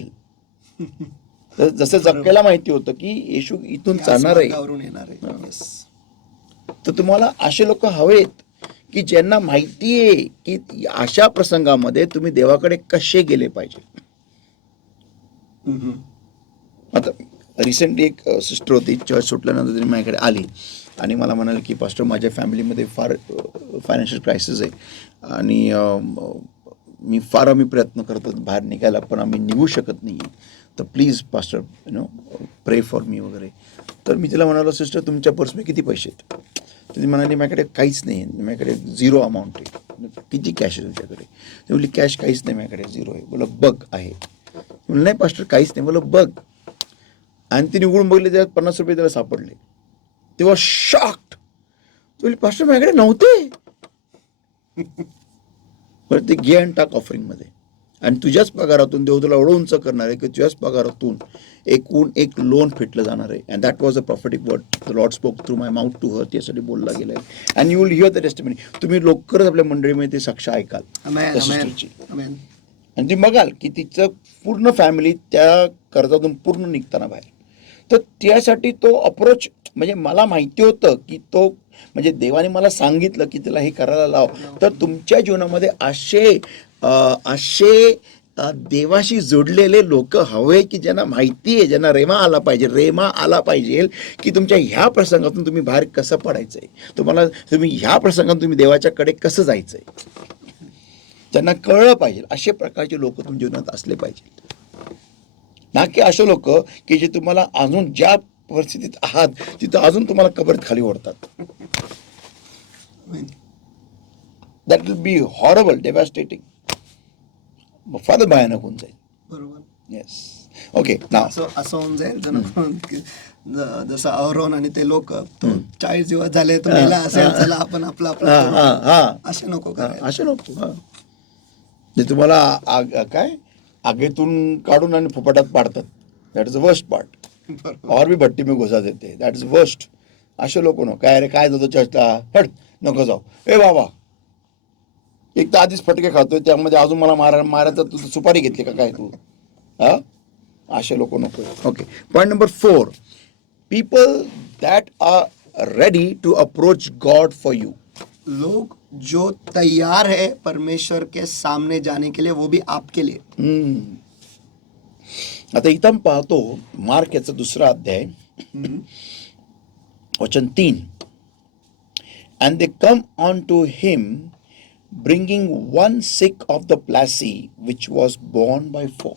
जसं जक्केला माहिती होतं की येशू इथून चालणार आहे. Yes. तर तुम्हाला असे लोक हवेत की ज्यांना माहिती आहे की अशा प्रसंगामध्ये तुम्ही देवाकडे कसे गेले पाहिजे. आता रिसेंटली एक सिस्टर होती, चर्च सुटल्यानंतर त्यांनी माझ्याकडे आली आणि मला म्हणाले की पास्टर माझ्या फॅमिलीमध्ये फार फायनान्शियल क्रायसिस आहे आणि आम्ही प्रयत्न करतो बाहेर निघायला, पण आम्ही निघू शकत नाही, तर प्लीज पास्टर प्रे फॉर मी वगैरे. तर मी तिला म्हणालो सिस्टर तुमच्या पर्समध्ये किती पैसे आहेत. तर ती म्हणाली माझ्याकडे काहीच नाही आहे, माझ्याकडे 0 अमाऊंट आहे. किती कॅश आहे तुमच्याकडे. ती बोलली कॅश काहीच नाही माझ्याकडे, 0 आहे. बोला बघ आहे. म्हणलं नाही पास्टर काहीच नाही. बोला बघ. आणि तिने उघडून बघले, त्यात 50 रुपये त्याला सापडले. तेव्हा शॉक्ड. बोलली पास्टर माझ्याकडे नव्हते. बरं ते घे आणि टाक ऑफरिंगमध्ये, आणि तुझ्याच पगारातून देव तुला एवढं उंच करणार आहे की तुझ्याच पगारातून एक लोन फेटलं जाणार आहे. And that was a prophetic word the lord spoke through my mouth to her. त्यासाठी बोलला गेला आहे. And you will hear the testimony. तुम्ही लवकरच आपल्या मंडळीमध्ये ते साक्ष ऐकाल त्या सिस्टरची. आणि ती बघाल की तिचं पूर्ण फॅमिली त्या कर्जातून पूर्ण निघताना बाहेर. तर त्यासाठी तो अप्रोच, म्हणजे मला माहिती होतं की तो, म्हणजे देवाने मला सांगितलं की तिला हे करायला लाव. तर तुमच्या जीवनामध्ये असे देवाशी जोडलेले लोक हवे की ज्यांना माहिती आहे, ज्यांना रेमा आला पाहिजे की तुमच्या ह्या प्रसंगातून तुम्ही बाहेर कसं पडायचंय, तुम्ही ह्या प्रसंगातून तुम्ही देवाच्याकडे कसं जायचंय, त्यांना कळलं पाहिजे. असे प्रकारचे लोक तुमच्या जीवनात असले पाहिजे, ना की असे लोक की जे तुम्हाला अजून ज्या परिस्थितीत आहात तिथं अजून तुम्हाला कबरीत खाली ओढतात. दॅट विल बी हॉरेबल, डेव्हास्टेटिंग, फार भयानक होऊन जाईल. बरोबर. येस. ओके नाव असं होऊन जाईल जसं अहरोन आणि ते लोक तो 40 दिवस झाले तर मेला असेल, चला आपण आपलं आपलं हा करू. हा हा असे नको करायला. असे नको. ते तुम्हाला काय आगीतून काढून आणि फुफाटात पाडतात. That is the worst part. बरोबर. और भी भट्टी में घुसा देते. That is worst. असे लोक नको. काय रे काय जातो चर्चला, हट नको जाऊ. ए बाबा, एक तर आधीच फटके खातोय, त्यामध्ये अजून मला मारायचं तू सुपारी घेतली का काय तू? हा, असे लोक नको. Okay, point number 4, people that are ready to approach God for you. लोग जो तैयार है परमेश्वर के सामने जाने के लिए, वो भी आपके लिए. आता इथं पाहतो मार्क याचा 2रा अध्याय वचन 3. And they come unto him, bringing one sick of the palsy, which was borne by 4.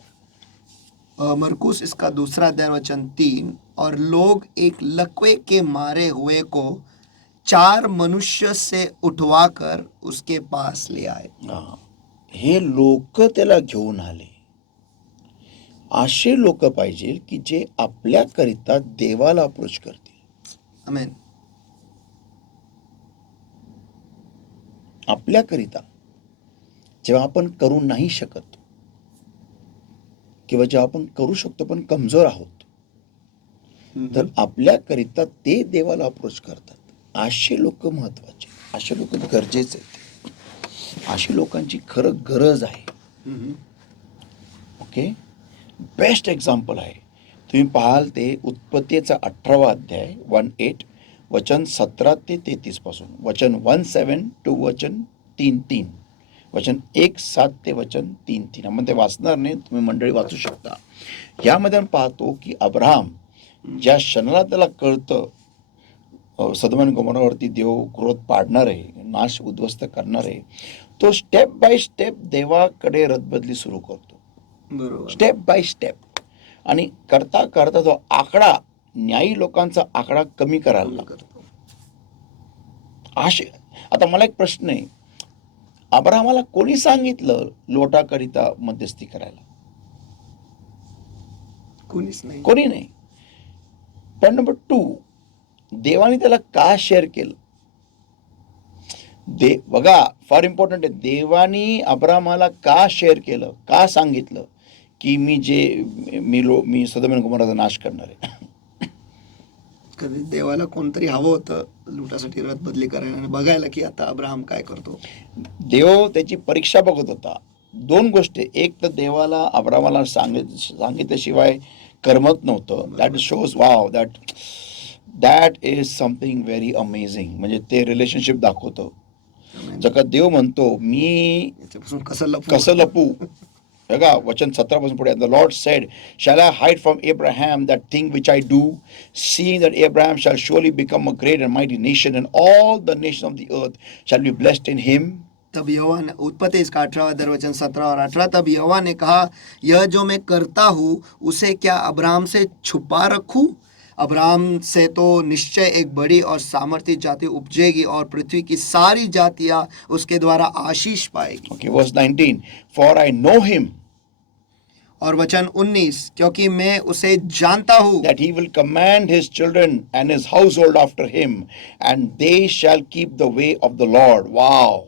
मरकुस इसका 2रा अध्याय वचन 3. और लोग एक लकवे के मारे हुए को 4 मनुष्य से उठवाकर उसके पास ले आए. हे लोक त्याला घेऊन आले. असे लोक पाहिजे की जे आपल्याकरिता देवाला अप्रोच करतील. आमेन. आपल्याकरिता जेव्हा आपण करू नाही शकत किंवा जेव्हा आपण करू शकतो पण कमजोर आहोत, तर आपल्याकरिता ते देवाला अप्रोच करतात. असे लोक महत्वाचे, असे लोक गरजेचे आहेत. अशी लोकांची खरं गरज आहे. ओके, बेस्ट एक्झाम्पल आहे. तुम्ही पाहाल ते उत्पत्तीचा 18वा अध्याय 1:8 वचन 17 ते 33 पासून, वचन 1:7 टू वचन 3:3, वचन 1:7 ते वचन 3:3. आपण ते वाचणार नाही, तुम्ही मंडळी वाचू शकता. यामध्ये आपण पाहतो की अब्राहम ज्या क्षणाला त्याला कळतं सदोम आणि गोमोरावरती देव क्रोध पाडणार आहे, नाश उद्ध्वस्त करणार आहे, तो स्टेप बाय स्टेप देवाकडे रदबदली सुरू करतो. बरोबर. Step by step. आणि करता करता तो आकडा, न्यायी लोकांचा आकडा कमी करायला लागतो. आता मला एक प्रश्न आहे, अब्राहमाला कोणी सांगितलं लोटाकरिता मध्यस्थी करायला? कोणीच नाही. कोणी नाही. पॉइंट नंबर 2, देवाने त्याला का शेअर केलं? बघा, फार इम्पॉर्टंट आहे. देवानी अब्राहमाला का शेअर केलं, का सांगितलं की मी सदोम आणि गोमोराचा नाश करणार आहे? कधी देवाला कोणतरी हवं होतं लुटासाठी रदबदली करायला आणि बघायला की आता अब्राहम काय करतो. देव त्याची परीक्षा बघत होता. 2 गोष्टी. एक तर देवाला अब्राहमाला सांगितल्याशिवाय करमत नव्हतं. That shows wow that is something very amazing. म्हणजे ते रिलेशनशिप दाखवतं. जर देव म्हणतो मी कसं लपू. बघा वचन 17 पासून पुढे, the Lord sed, shall I hide from Abraham that thing which I do, seeing that Abraham shall surely become a great and mighty nation and all the nation of the earth shall be blessed in him. तब यहोवा ने, उत्पत्ति इसका 18वां अध्याय वचन 17 और 18, तब यहोवा ने कहा, यह जो मैं करता हूँ उसे क्या अब्राहम से छुपा रखूँ? अब्राहम से तो निश्चय एक बड़ी और सामर्थी जाति उपजेगी और पृथ्वी की सारी जातियां उसके द्वारा आशीष पाएगी. ओके, वर्स 19, फॉर आई नो हिम. और वचन 19, क्योंकि मैं उसे जानता हूँ, that he will command his children and his household after him, and they shall keep the way of the Lord. Wow.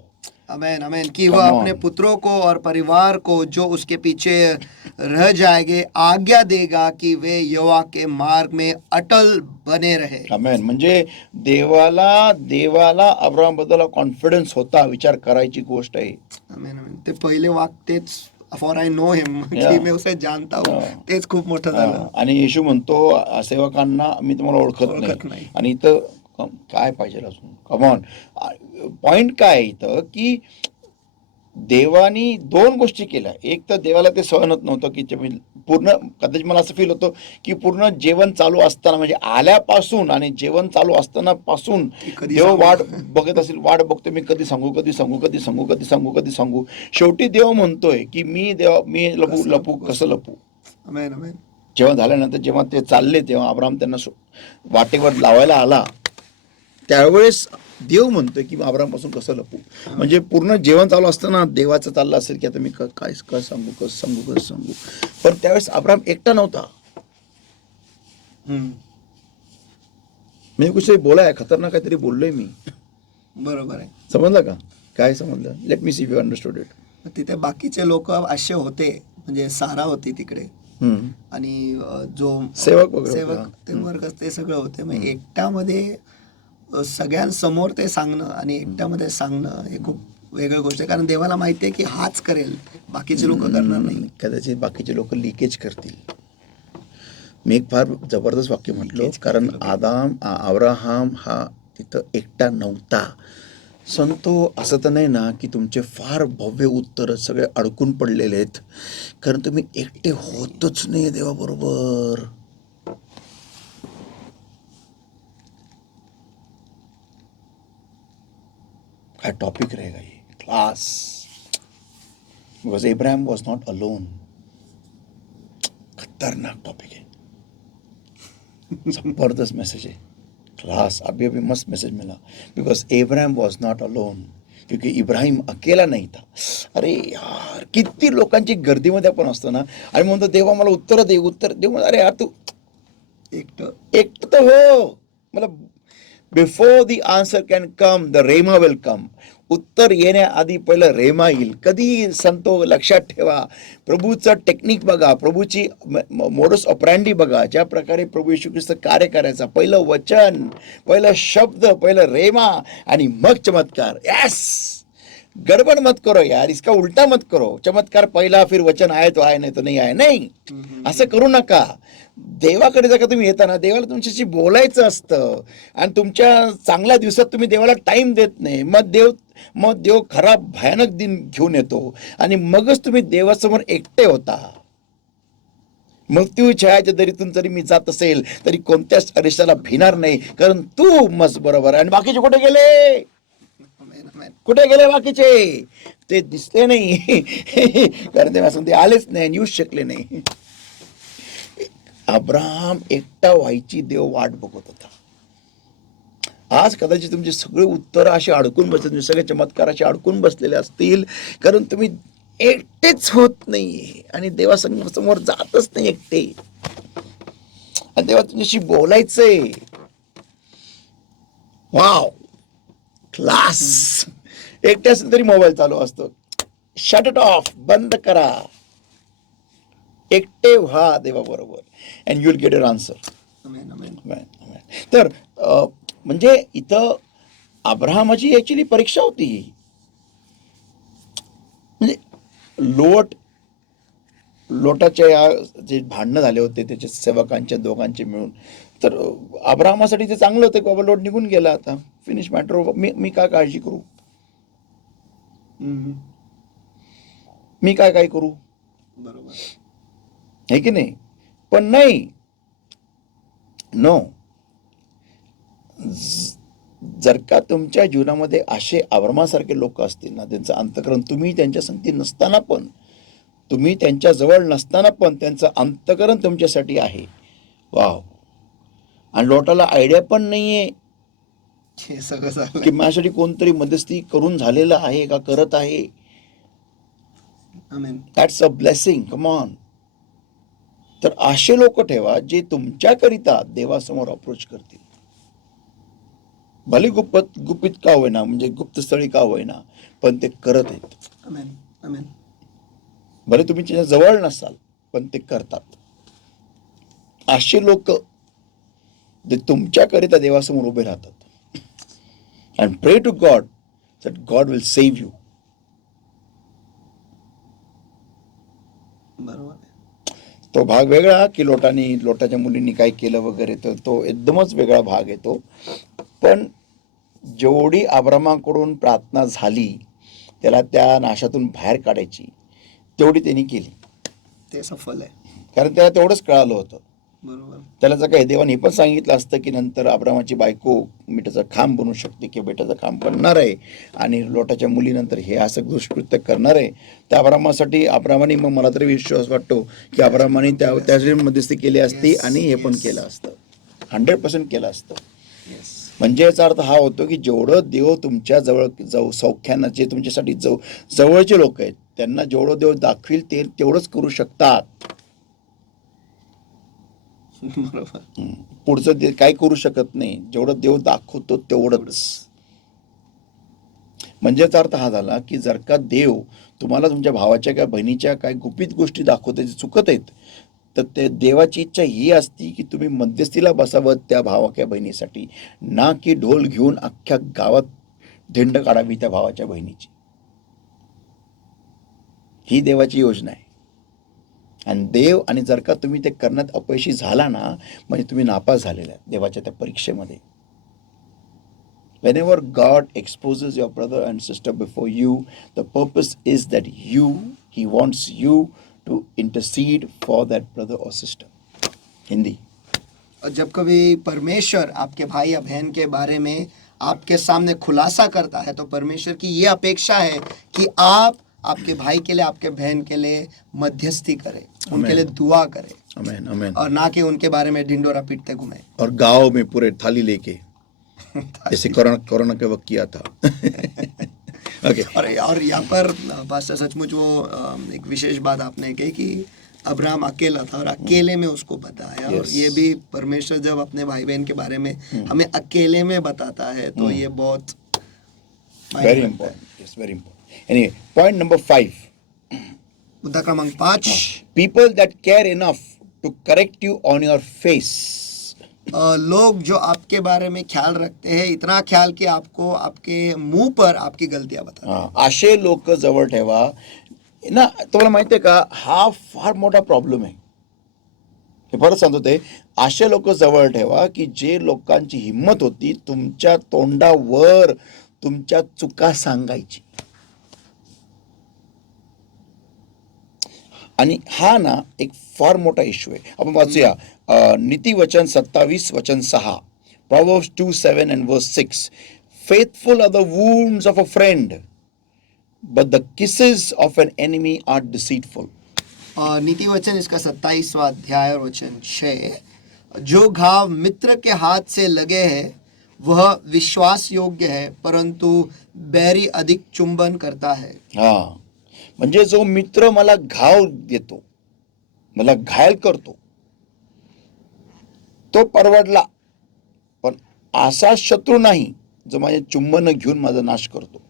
आमेन आमेन. कि वह अपने पुत्रों को और परिवार को जो उसके पीछे रह जाएंगे आज्ञा देगा कि वे यहोवा के मार्ग में अटल बने रहे. आमेन. म्हणजे देवाला अब्राहम बद्दल कॉन्फिडन्स होता. विचार करायची गोष्ट आहे. आमेन आमेन. ते पहिले वाक्य तेच, फॉर आय नो हिम, की मी उसे जानता हूँ, तेच खूप मोठं झालं. आणि येशू म्हणतो सेवकांना मी तुम्हाला ओळखत नाही. आणि इथं काय पाहिजे अजून? कमॉन. पॉइंट काय इथं की देवानी 2 गोष्टी केल्या. एक तर देवाला ते सहन होत नव्हतं की पूर्ण, कदाचित मला असं फील होतं की पूर्ण जेवण चालू असताना, म्हणजे आल्यापासून आणि जेवण चालू असताना पासून देव वाट बघत असेल, वाट बघतो मी कधी सांगू. शेवटी देव म्हणतोय की मी लपू कसं लपू. आमेन आमेन. जेवण झाल्यानंतर जेव्हा ते चालले तेव्हा अब्राहम त्यांना वाटेवर लावायला आला, त्यावेळेस देव म्हणतोय की अब्रामपासून कसं लपू. म्हणजे पूर्ण जेवण चालू असताना देवाचं चाललं असेल की आता मी काय कसं सांगू. पण त्यावेळेस अब्राम एकटा नव्हता. म्हणजे कुछ बोला आहे, खतरनाक काहीतरी बोललोय मी. बरोबर आहे. समजलं का? काय समजलं? Let me see you understood it. तिथे बाकीचे लोक असे होते, म्हणजे सारा होती तिकडे आणि जो सेवक वगैरे सेवक होते, ते वर्ग ते सगळं होते. मग एकट्यामध्ये सगळ्यांसमोर ते सांगणं आणि एकट्यामध्ये सांगणं हे खूप वेगळी गोष्ट आहे. कारण देवाला माहिती आहे की हाच करेल, बाकीचे लोक करणार नाही. कदाचित बाकीचे लोक लिकेज करतील. मी एक फार जबरदस्त वाक्य म्हटलो, कारण अब्राहम हा तिथं एकटा नव्हता. संतो असं तर नाही ना की तुमचे फार भव्य उत्तर सगळे अडकून पडलेले आहेत, कारण तुम्ही एकटे होतच नाही देवाबरोबर. काय टॉपिक रहेगा ये class. Because Ibrahim was not alone. खतरनाक टॉपिक है, जबरदस्त मैसेज है. क्लास. अभी अभी मस्त मैसेज मिला. Because Ibrahim was not alone. क्योंकि इब्राहिम अकेला नाही था. अरे यार, किती लोकांची गर्दीमध्ये आपण असतो ना आणि म्हणतो देवा मला उत्तर दे. अरे यार तू एकटं तर हो. मला before the answer can come the rhema will come. उत्तर येण्याआधी पहिलं रेमा येईल. कधी संतो लक्षात ठेवा, प्रभूचं टेक्निक बघा, प्रभूची मोडस ऑपरॅन्डी बघा, ज्या प्रकारे प्रभू येशू ख्रिस्त कार्य करायचा. पहिलं वचन, पहिलं शब्द, पहिलं रेमा आणि मग चमत्कार. यस, गडबड मत करो यार, इसका उलटा मत करो. चमत्कार पहिला, फिर वचन आहे तो आहे, नाही तो नाही आहे. नाही, असं करू नका. देवाकडे जर का तुम्ही येताना, देवाला तुमच्याशी बोलायचं असतं आणि तुमच्या चांगल्या दिवसात तुम्ही देवाला टाइम देत नाही, मग देव खराब भयानक दिन घेऊन येतो आणि मगच तुम्ही देवासमोर एकटे होता. मृत्यू छायाच्या दरीतून जरी मी जात असेल तरी कोणत्याच अरिष्टाला भिणार नाही, कारण तू मस्त बरोबर. आणि बाकीचे कुठे गेले? कुठे गेले बाकीचे? ते दिसले नाही कारण ते आलेच नाही, येऊच शकले नाही. अब्राहम एकटा व्हायची देव वाट बघत होता. आज कदाचित तुमचे सगळे उत्तर असे अडकून बसले, सगळे चमत्कार असे अडकून बसलेले असतील, कारण तुम्ही एकटेच होत नाही आणि देवासमोर जातच नाही एकटे. आणि देवा तुमच्याशी बोलायचंय. Wow, class. एकटे असेल तरी मोबाईल चालू असतो. शट इट ऑफ, बंद करा. एकटे व्हा देवाबरोबर and you will get your answer. तर म्हणजे इथं अब्राहमाची ऍक्च्युली परीक्षा होती. म्हणजे लोटाच्या या जे भांडणं झाले होते त्याच्या सेवकांच्या दोघांचे मिळून, तर अब्राहमासाठी ते चांगलं होतं की बाबा लोट निघून गेला, आता फिनिश मॅटर. मी काय काळजी करू, मी काय करू, बरोबर आहे की नाही? पण नाही, नो. जर का तुमच्या जीवनामध्ये असे अब्राहमासारखे लोक असतील ना, त्यांचं अंतःकरण, तुम्ही त्यांच्या संगती नसताना पण, तुम्ही त्यांच्या जवळ नसताना पण त्यांचं अंतःकरण तुमच्यासाठी आहे. वाव. आणि लोटाला आयडिया पण नाहीये हे सगळं की माझ्यासाठी कोणतरी मध्यस्थी करून झालेलं आहे का, करत आहे. That's a blessing. Come on. तर असे लोक ठेवा जे तुमच्याकरिता देवासमोर अप्रोच करतील. भले गुपित का होईना, म्हणजे गुप्त स्थळी का होईना, पण ते करत आहेत. भले तुम्ही त्याच्या जवळ नसाल पण ते करतात. असे लोक जे तुमच्याकरिता देवासमोर उभे राहतात. And pray to God that God will save you. बरोबर. तो भाग वेगळा की लोटाच्या मुलींनी काय केलं वगैरे, तर तो एकदमच वेगळा भाग येतो. पण जेवढी अब्राहमाकडून प्रार्थना झाली त्याला त्या नाशातून बाहेर काढायची, तेवढी त्यांनी केली. ते सफल आहे, कारण त्याला तेवढंच कळालं होतं. बरोबर. त्याला जर काही देवाने पण सांगितलं असतं की नंतर अब्राहमाची बायको मिठाचा खांब बनू शकते किंवा बेटाचा खांब बनणार आहे आणि लोटाच्या मुलीनंतर हे असं दुष्कृत्य करणार आहे, तर अब्राहमाने मग मला तरी विश्वास वाटतो की अब्राहमाने त्याची मध्यस्थी केली असती आणि हे पण केलं असतं. 100% केलं असतं. म्हणजे याचा अर्थ हा होतो की जेवढं देव तुमच्या जवळ सौख्यानं, जे तुमच्यासाठी जवळचे लोक आहेत त्यांना जेवढं देव दाखवील ते तेवढंच करू शकतात. बरोबर. पुढचं ते काही करू शकत नाही. जेवढं देव दाखवतो तेवढंच. म्हणजे याचा अर्थ हा झाला की जर का देव तुम्हाला तुमच्या भावाच्या किंवा बहिणीच्या काही गुपित गोष्टी दाखवते जे चुकत आहेत, तर ते देवाची इच्छा ही असती की तुम्ही मध्यस्थीला बसावं त्या भावा किंवा बहिणीसाठी, ना की ढोल घेऊन अख्ख्या गावात धिंड काढावी त्या भावाच्या बहिणीची. ही देवाची योजना आहे. आणि देव, आणि जर का तुम्ही ते करण्यात अपयशी झाला ना, म्हणजे तुम्ही नापास झालेला आहे देवाच्या त्या परीक्षेमध्ये. Whenever God exposes your brother and sister before you, the purpose is that He wants you to intercede for that brother or sister. Hindi. और जब कभी परमेश्वर आपके भाई या बहन के बारे में आपके सामने खुलासा करता है तो परमेश्वर की ये अपेक्षा है कि आप आपके भाई के लिए, आपके बहन के लिए मध्यस्थी करें, उनके लिए दुआ करें, आमेन, आमेन. और ना कि उनके बारे में ढिंडोरा पीटते घूमें. और गाँव में पूरे थाली लेके, जैसे कोरोना के वक्त किया था. ओके. और यहाँ पर पास्टर सचमुच वो एक विशेष बात आपने कही कि अब्राहम अकेला था और अकेले में उसको बताया. और ये भी परमेश्वर जब अपने भाई बहन के बारे में हमें अकेले में बताता है तो ये बहुत very important. Yes, very important. Anyway, point number 5. मुद्दा क्रमांक 5. People that care enough to correct you on your face. लोग जो आपके बारे में ख्याल रखते हैं, इतना ख्याल कि आपको आपके मुंह पर आपकी गलतियां बताते. असे लोक जवळ ठेवा ना. तुम्हाला माहिती आहे का, हा फार मोठा प्रॉब्लेम आहे. हे परत सांगतो ते, असे लोक जवळ ठेवा की जे लोकांची हिंमत होती तुमच्या तोंडावर तुमच्या चुका सांगायची. आणि हा ना एक फार मोठा इश्यू आहे. आपण वाचूया नीतिवचन 27:6, Proverbs 2:7 and verse 6. Faithful are the wounds of a friend, but the kisses of an enemy are deceitful. नीति वचन इसका 27वां अध्याय और वचन 6. जो घाव मित्र के हाथ से लगे हैं वह विश्वास योग्य है, परंतु बैरी अधिक चुंबन करता है. हा, म्हणजे जो मित्र मला घाव देतो, मला घायल करतो, तो परवडला, पण असा शत्रू नाही जो माझे चुंबन घेऊन माझा नाश करतो.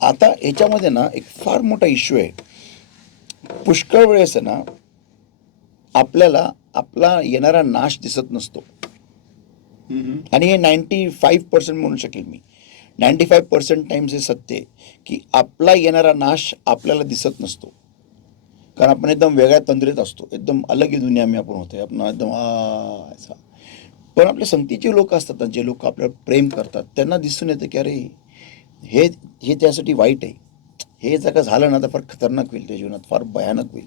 आता याच्यामध्ये ना एक फार मोठा इश्यू आहे. पुष्कळ वेळेस ना आपल्याला आपला येणारा नाश दिसत नसतो. आणि हे 95% म्हणू शकेल मी, 95% टाइम्स हे सत्य आहे की आपला येणारा नाश आपल्याला दिसत नसतो. कारण आपण एकदम वेगळ्या तंद्रीत असतो, एकदम अलग ही दुनिया में आपण होतो, आपण एकदम असा. पण आपल्या संगतीचे लोक असतात ना, जे लोक आपल्याला प्रेम करतात, त्यांना दिसून येतं की अरे हे हे त्यासाठी वाईट आहे, हे जर का झालं ना तर फार खतरनाक होईल, त्या जीवनात फार भयानक होईल.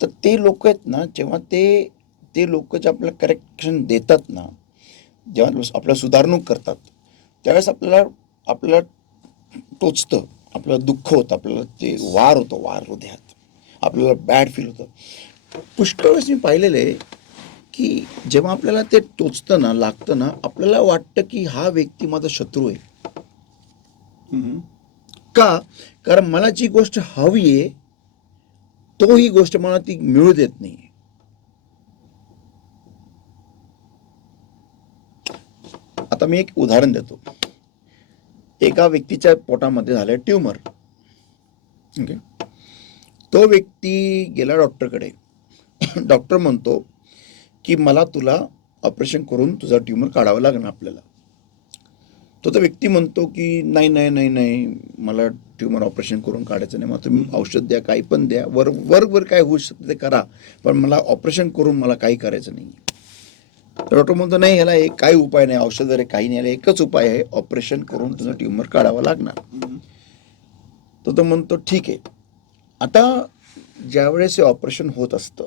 तर ते लोक आहेत ना, जेव्हा ते लोक जे आपल्याला करेक्शन देतात ना, जेव्हा आपल्याला सुधारणूक करतात, त्यावेळेस आपल्याला टोचतं, आपल्याला दुःख होतं, आपल्याला ते वार हृदयात, आपल्याला बॅड फील होतं. पुष्कळ वेळेस मी पाहिलेलं आहे की जेव्हा आपल्याला ते टोचतं ना, लागतं ना, आपल्याला वाटतं की हा व्यक्ती माझा शत्रू आहे. का? कारण मला जी गोष्ट हवी आहे तो ही गोष्ट मला ती मिळू देत नाही. आता मी एक उदाहरण देतो. एका व्यक्तीच्या पोटामध्ये झालं ट्यूमर. ओके. तो व्यक्ती गेला डॉक्टरकडे. डॉक्टर म्हणतो की मला तुला ऑपरेशन करून तुझा ट्यूमर काढावा लागणार आपल्याला. तो व्यक्ती म्हणतो की नाही नाही नाही नाही, मला ट्यूमर ऑपरेशन करून काढायचं नाही, मग तुम्ही औषध द्या, काही पण द्या, वर काय होऊ शकतं ते करा, पण मला ऑपरेशन करून मला काही करायचं नाही. डॉक्टर म्हणतो नाही, ह्याला एक काही उपाय नाही, औषध वगैरे काही नाही, याला एकच उपाय आहे, ऑपरेशन करून तुझं ट्यूमर काढावं लागणार. तो म्हणतो ठीक आहे. आता ज्यावेळेस हे ऑपरेशन होत असतं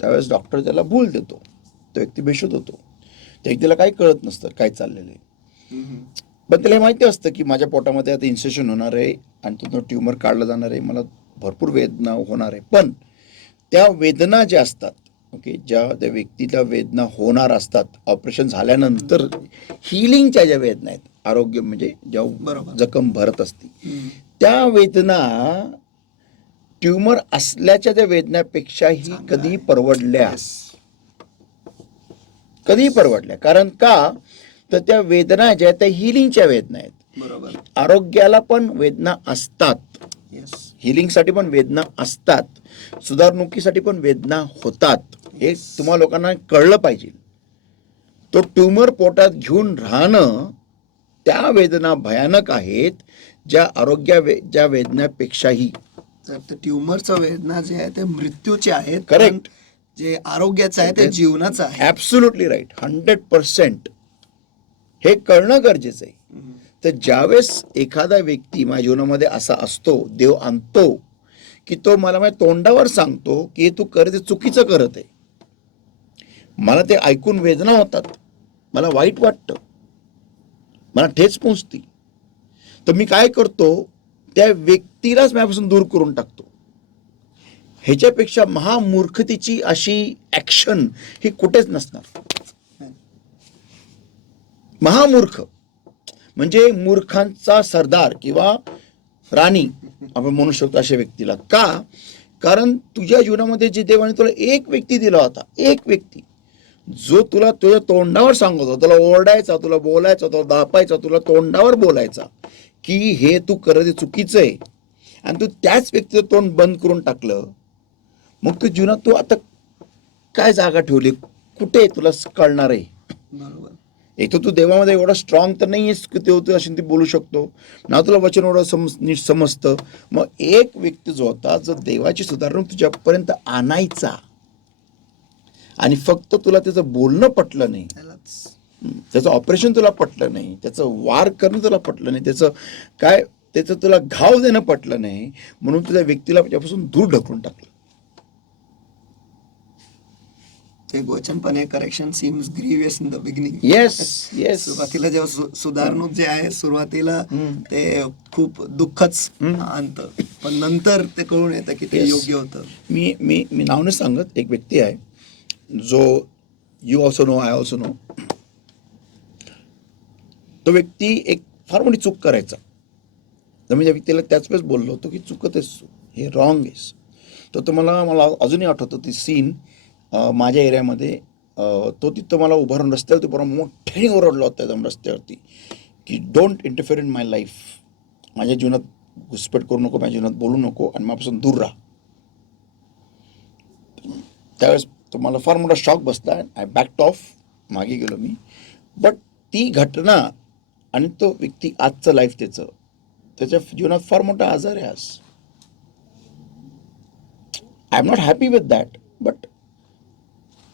त्यावेळेस डॉक्टर त्याला भूल देतो, तो व्यक्ती बेशुद्ध होतो. त्या व्यक्तीला काही कळत नसतं काय चाललेलं आहे. पण त्याला माहिती असतं की माझ्या पोटामध्ये आता इन्सेशन होणार आहे आणि तो ट्यूमर काढला जाणार आहे, मला भरपूर वेदना होणार आहे. पण त्या वेदना ज्या असतात, ओके, ज्या त्या व्यक्तीला वेदना होणार असतात ऑपरेशन झाल्यानंतर, हिलिंगच्या ज्या वेदना आहेत, आरोग्य म्हणजे जेव्हा बरोबर. जखम भरत असते त्या वेदना ट्यूमर असल्याच्या त्या वेदनापेक्षाही कधी परवडल्या, कधी परवडल्या. कारण का, तर त्या वेदना ज्या त्या हिलिंगच्या वेदना आहेत. बरोबर. आरोग्याला पण वेदना असतात, हिलिंगसाठी पण वेदना असतात, सुधारणुकीसाठी पण वेदना होतात. हे तुम्हा लोकांना कळलं पाहिजे. तो ट्यूमर पोटात घेऊन राहणं, त्या वेदना भयानक आहेत, ज्या ज्या वेदनापेक्षाही. तर ट्यूमरचं वेदना जे आहे ते मृत्यूचे आहेत. करेक्ट. जे आरोग्याचं आहे ते जीवनाचं आहे. Absolutely right, 100%. हे कळणं गरजेचं आहे. तर ज्यावेळेस एखादा व्यक्ती माझ्या जीवनामध्ये असा असतो, देव आणतो की तो मला माझ्या तोंडावर सांगतो की तू करत चुकीचं करत आहे, मला ते ऐकून वेदना होतात, मला वाईट वाटतं, मला ठेच पोचती, तर मी काय करतो, त्या व्यक्तीलाच माझ्यापासून दूर करून टाकतो. ह्याच्यापेक्षा महामूर्खतेची अशी ऍक्शन ही कुठेच नसणार. महामूर्ख म्हणजे मूर्खांचा सरदार किंवा राणी आपण म्हणू शकतो अशा व्यक्तीला. का? कारण तुझ्या जीवनामध्ये जे देवाने तुला एक व्यक्ती दिला होता, एक व्यक्ती जो तुला तुझ्या तोंडावर सांगत होता, तुला ओरडायचा, तुला बोलायचा, तुला दापायचा, तुला तोंडावर बोलायचा की हे तू करत चुकीचं आहे, आणि तू त्याच व्यक्तीचं तोंड बंद करून टाकलं. मग तू जीवनात तू आता काय जागा ठेवली, कुठे तुला कळणार आहे? बरोबर. एक तर तू देवामध्ये एवढा स्ट्रॉंग तर नाही आहेस की देव तू अशी ती बोलू शकतो ना, तुला वचन एवढं नीट समजतं. मग एक व्यक्ती जो होता, जो देवाची सुधारणा तुझ्यापर्यंत आणायचा, आणि फक्त तुला त्याचं बोलणं पटलं नाही, त्याचं ऑपरेशन तुला पटलं नाही, त्याचं वार करणं तुला पटलं नाही, त्याचं तुला घाव देणं पटलं नाही, म्हणून तुझ्या व्यक्तीला त्यापासून दूर ढकलून टाकलं. एक वचन पण आहे, correction seems grievous in the beginning. Yes yes. सुरुवातीला जेव्हा सुधारणूक जे आहे, सुरुवातीला ते खूप दुःखच आणतं, पण नंतर ते कळून येतं की ते योग्य होतं. मी नाव नाही सांगत, एक व्यक्ती आहे जो you also know, I also know. तो व्यक्ती एक फार मोठी चूक करायचा, तर मी त्या व्यक्तीला त्याच वेळेस बोललो होतो की चुकत आहेस तू, हे रॉंग आहेस. तर मला अजूनही आठवतं ती सीन. माझ्या एरियामध्ये तो तिथं मला उभारून रस्त्यावरती बरोबर मोठ्याने ओरडला होता एकदम रस्त्यावरती की don't interfere in my life, माझ्या जीवनात घुसपेट करू नको, माझ्या जीवनात बोलू नको, आणि माझ्यापासून दूर राहा. त्यावेळेस तो मला फार मोठा शॉक बसला. आय बॅक्ड ऑफ, मागे गेलो मी. बट ती घटना आणि तो व्यक्ती आजचं लाईफ त्याच्या जीवनात फार मोठा आजार आहे आज. I am not happy with that, but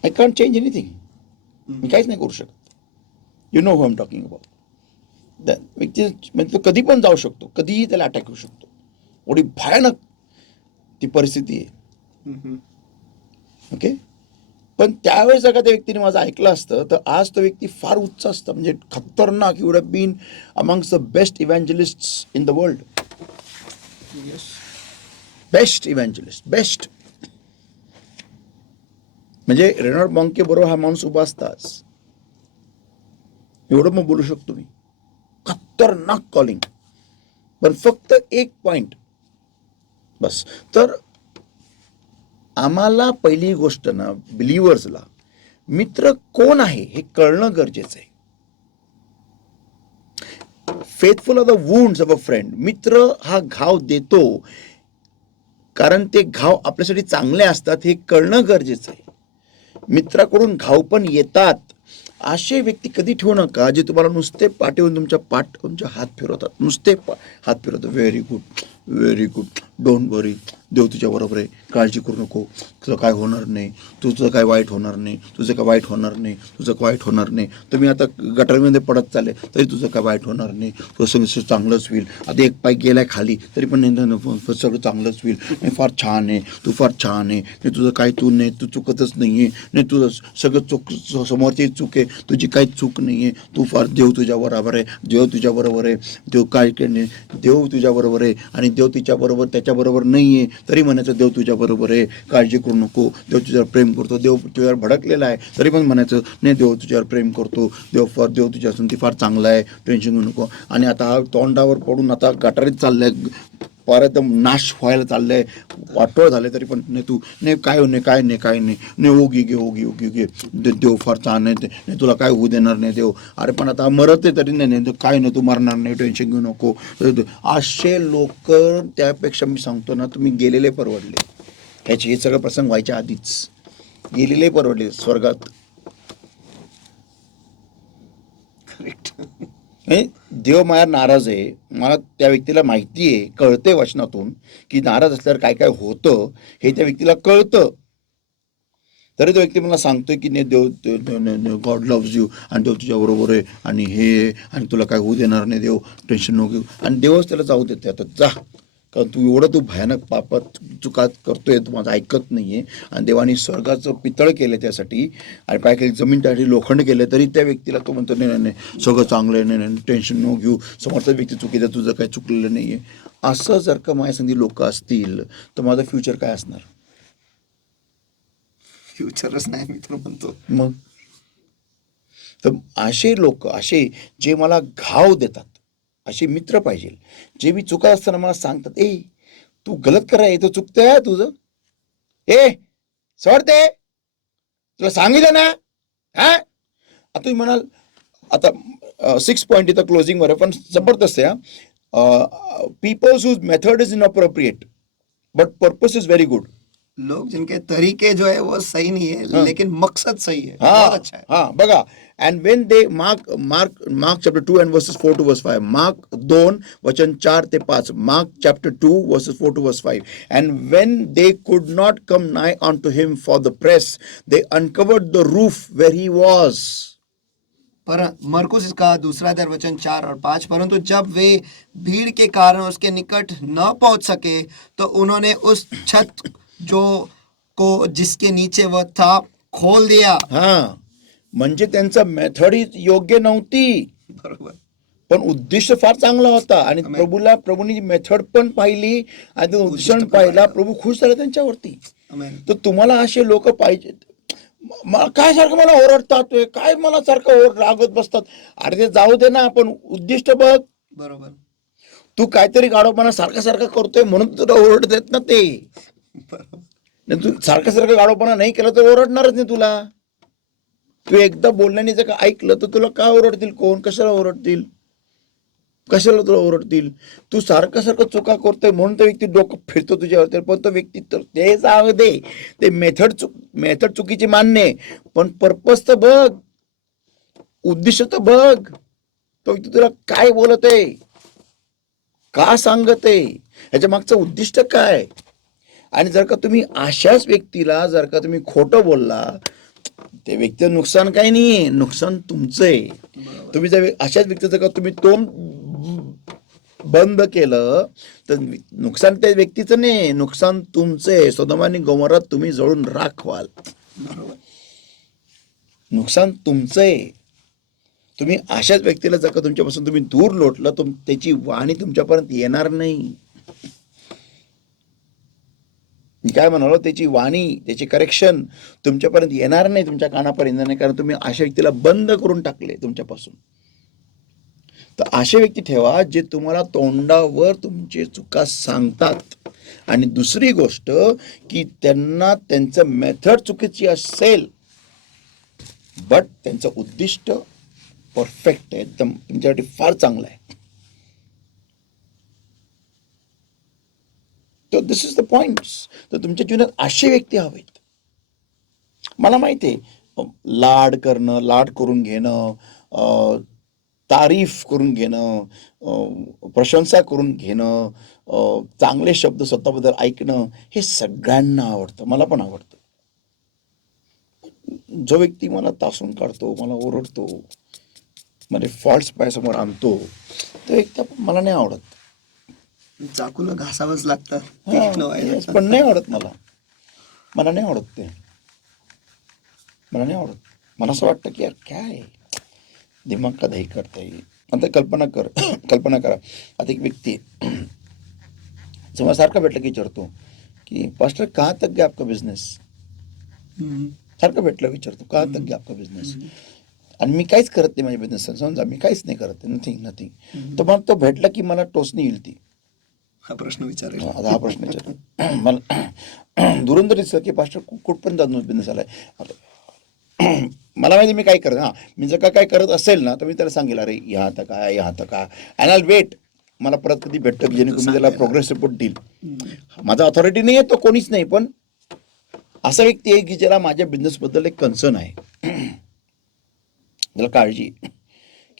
I can't change anything. मी काहीच नाही करू शकत. You know who I am talking about. त्या व्यक्ती म्हणजे तो कधी पण जाऊ शकतो, कधीही त्याला अटॅक होऊ शकतो. एवढी भयानक ती परिस्थिती आहे. ओके. पण त्यावेळेस जर का त्या व्यक्तीने माझं ऐकलं असतं, तर आज तो व्यक्ती फार उच्च असतं, म्हणजे खतरनाक. You would have been amongst the best evangelists in the world. Best evangelist, best. म्हणजे रेनॉल्ड बॉंके बरोबर हा माणूस उभा असताच, एवढं मग बोलू शकतो मी. खतरनाक कॉलिंग. पण फक्त एक पॉइंट बस. तर आम्हाला पहिली गोष्ट ना, बिलिव्हर्सला मित्र कोण आहे हे कळणं गरजेचं आहे. Faithful of the wounds of a friend. मित्र हा घाव देतो कारण ते घाव आपल्यासाठी चांगले असतात हे कळणं गरजेचं आहे. मित्राकडून घाव पण येतात. असे व्यक्ती कधी ठेवू नका जे तुम्हाला नुसते पाठवून तुमच्या हात फिरवतात, नुसते हात फिरवतात. Very good, very good, don't worry, देव तुझ्या बरोबर आहे, काळजी करू नको, तुझं काय होणार नाही, तुझं काय वाईट होणार नाही, तुझं काय वाईट होणार नाही, तुझं काय वाईट होणार नाही. तुम्ही आता गटारमध्ये पडत चालले तरी तुझं काय वाईट होणार नाही, तुझं चांगलंच होईल. आता एक पाय गेलाय खाली तरी पण सगळं चांगलंच होईल. नाही फार छान आहे, तू फार छान आहे, नाही तुझं काही तू नाही, तू चुकतच नाही आहे, नाही तुझं सगळं चूक, समोरची चूक आहे, तुझी काही चूक नाही आहे, तू फार, देव तुझ्या बरोबर आहे, देव तुझ्या बरोबर आहे, देव काय नाही, देव तुझ्या बरोबर आहे, आणि देव तिच्या बरोबर त्याच्या त्याच्याबरोबर नाही आहे तरी म्हणायचं देव तुझ्याबरोबर आहे, काळजी करू नको, देव तुझ्यावर प्रेम करतो, देव तुझ्यावर भडकलेला आहे तरी पण म्हणायचं नाही देव तुझ्यावर प्रेम करतो, देव तुझ्या असून ती फार चांगला आहे, टेन्शन घेऊ नको. आणि आता हा तोंडावर पडून आता गटारीत चाललाय, फार एकदम नाश व्हायला चाललंय, वाटोळ झाले तरी पण नाही तू नाही काय नाही ओगी घे देव फार छान आहे, नाही तुला काय होऊ देणार नाही देव, अरे पण आता मरत आहे तरी नाही काय नाही तू मरणार नाही, टेन्शन घेऊ नको. असे लोक, त्यापेक्षा मी सांगतो ना तुम्ही गेलेले परवडले. हे सगळं प्रसंग व्हायच्या आधीच गेलेले परवडले स्वर्गात. देव माझ्या नाराज आहे, मला त्या व्यक्तीला माहिती आहे, कळते वचनातून की नाराज असल्यावर काय काय होतं हे त्या व्यक्तीला कळतं, तरी तो व्यक्ती मला सांगतोय की नाही देव गॉड लव्ज यू आणि देव तुझ्या बरोबर आहे आणि हे आणि तुला काय होऊ देणार नाही देव, टेन्शन नको घेऊ. आणि देवच त्याला जाऊ देते, आता जा, कारण तू भयानक पापात चुका करतोय, तू माझं ऐकत नाहीये. आणि देवाने स्वर्गाचं पितळ केलं त्यासाठी आणि काय केलं, जमीन त्यासाठी लोखंड केलं, तरी त्या व्यक्तीला तो म्हणतो नाही सगळं चांगलं आहे, नाही टेन्शन नको घेऊ, समोरचा व्यक्ती चुकीचं, तुझं काही चुकलेलं नाहीये. असं जर का माझ्या संधी लोक असतील तर माझं फ्युचर काय असणार? फ्युचरच नाही मी तर म्हणतो. मग तर असे लोक, असे जे मला घाव देतात, असे मित्र पाहिजे, जे मी चुका असताना मला सांगतात, तू गलत कराय, तो चुकतंय तुझं, सोडते, तुला सांगितलं ना. आता तुम्ही म्हणाल, आता 6 पॉईंट इथं क्लोजिंग वर, पण जबरदस्त आहे. Peoples whose method is inappropriate but purpose is very good. लोग जिनके तरीके जो है वो सही नहीं है, लेकिन मकसद सही है, बहुत अच्छा है. हाँ बघा, and when they Mark chapter 2 and verses 4 to verse 5, Mark 2 वचन 4 ते 5, Mark chapter 2 verses 4 to verse 5, and when they could not come nigh unto him for the press, they uncovered the roof where he was. पर मरकुस इसका 2 4 और 5, परंतु जब वे भीड़ के कारण उसके निकट न पहुंच सके तो उन्होंने उस छत जो को जिसके नीचे वह था खोल दिया. म्हणजे त्यांचा मेथड ही योग्य नव्हती, बरोबर, पण उद्दिष्ट फार चांगला होता. आणि प्रभूनी मेथड पण पाहिली आणि उद्दिष्ट पाहिला, प्रभू खुश झाले त्यांच्यावरती. तर तुम्हाला असे लोक पाहिजेत. काय सारखं मला ओरडतात, काय मला सारखं रागत बसतात, अरे ते जाऊ दे ना, आपण उद्दिष्ट बघ. बरोबर, तू काहीतरी गाडोपणा सारखं करतोय म्हणून तुला ओरड देत ना ते. तू सारखं गाडोपणा नाही केलं तर ओरडणारच नाही तुला. तू एकदा बोलण्याने जर का ऐकलं तर तुला काय ओरडतील, कोण कशाला ओरडतील, कशाला तुला ओरडतील. तू सारखं चुका करतोय म्हणून तो व्यक्ती डोकं फिरतो तुझ्यावर, पण तो व्यक्ती तर ते जाऊ दे, ते मेथड चुकीची मान्य, पण पर्पज तर बघ, उद्दिष्ट तर बघ, तो व्यक्ती तुला काय बोलत आहे, का सांगत आहे, ह्याच्या मागचं उद्दिष्ट काय. आणि जर का तुम्ही अशाच व्यक्तीला जर का तुम्ही खोटं बोलला, त्या व्यक्तीचं नुकसान काही नाहीये, नुकसान तुमचं आहे. तुम्ही जर अशाच व्यक्तीचं का तुम्ही तोंड बंद केलं तर नुकसान त्या व्यक्तीचं नाही, नुकसान तुमचं आहे. सोदोम आणि गोमोरात तुम्ही जळून राख व्हाल, नुकसान तुमचं आहे. तुम्ही अशाच व्यक्तीला जर का तुमच्यापासून तुम्ही दूर लोटलं तर त्याची वाणी तुमच्यापर्यंत येणार नाही. काय म्हणालो, त्याची वाणी, त्याची करेक्शन तुमच्यापर्यंत येणार नाही, तुमच्या कानापर्यंत नाही, कारण तुम्ही अशा व्यक्तीला बंद करून टाकले तुमच्यापासून. तर असे व्यक्ती ठेवा जे तुम्हाला तोंडावर तुमची चुका सांगतात. आणि दुसरी गोष्ट की त्यांना त्यांचं मेथड चुकीची असेल बट त्यांचं उद्दिष्ट परफेक्ट आहे, एकदम तुमच्यासाठी फार चांगलं आहे. तर दिस इज द पॉइंट्स. तर तुमच्या जीवनात असे व्यक्ती हवेत. मला माहिती आहे, लाड करणं, लाड करून घेणं, तारीफ करून घेणं, प्रशंसा करून घेणं, चांगले शब्द स्वतःबद्दल ऐकणं, हे सगळ्यांना आवडतं, मला पण आवडतं. जो व्यक्ती मला तासून काढतो, मला ओरडतो, म्हणजे फॉल्ट्स पायासमोर आणतो, तो व्यक्ती मला नाही आवडत. चाकूला घासावंच लागतं, पण नाही आवडत मला नाही आवडत ते, मला नाही आवडत. मला असं वाटतं की यार काय दिमाग का दही करता येईल. आता कल्पना करा, आता एक व्यक्ती जर मला सारखं भेटलं की विचारतो की पास्टर कहाँ तक गया आपका बिझनेस, सारखं भेटलं विचारतो कहाँ तक गया आपका बिझनेस, आणि मी काहीच करत नाही माझ्या बिझनेस, समजा मी काहीच नाही करत, नथिंग. तर मग तो भेटला की मला टोचणी येईल ती. हा प्रश्न विचारेल. आता हा प्रश्न विचार मला दुरून जर दिसलं की पास्टर कुठपर्यंत अजून बिझनेस आलाय, मला माहिती मी काय करत, हां मी जर काय करत असेल ना तर मी त्याला सांगेल अरे ह्या आता काय ह्या आता काय, अँड आय वेट मला परत कधी भेटतं की जेणेकरून मी त्याला प्रोग्रेस रिपोर्ट देईल. माझा ऑथॉरिटी नाही आहे, तो कोणीच नाही, पण असा व्यक्ती आहे की ज्याला माझ्या बिझनेसबद्दल एक कन्सर्न आहे, त्याला काळजी आहे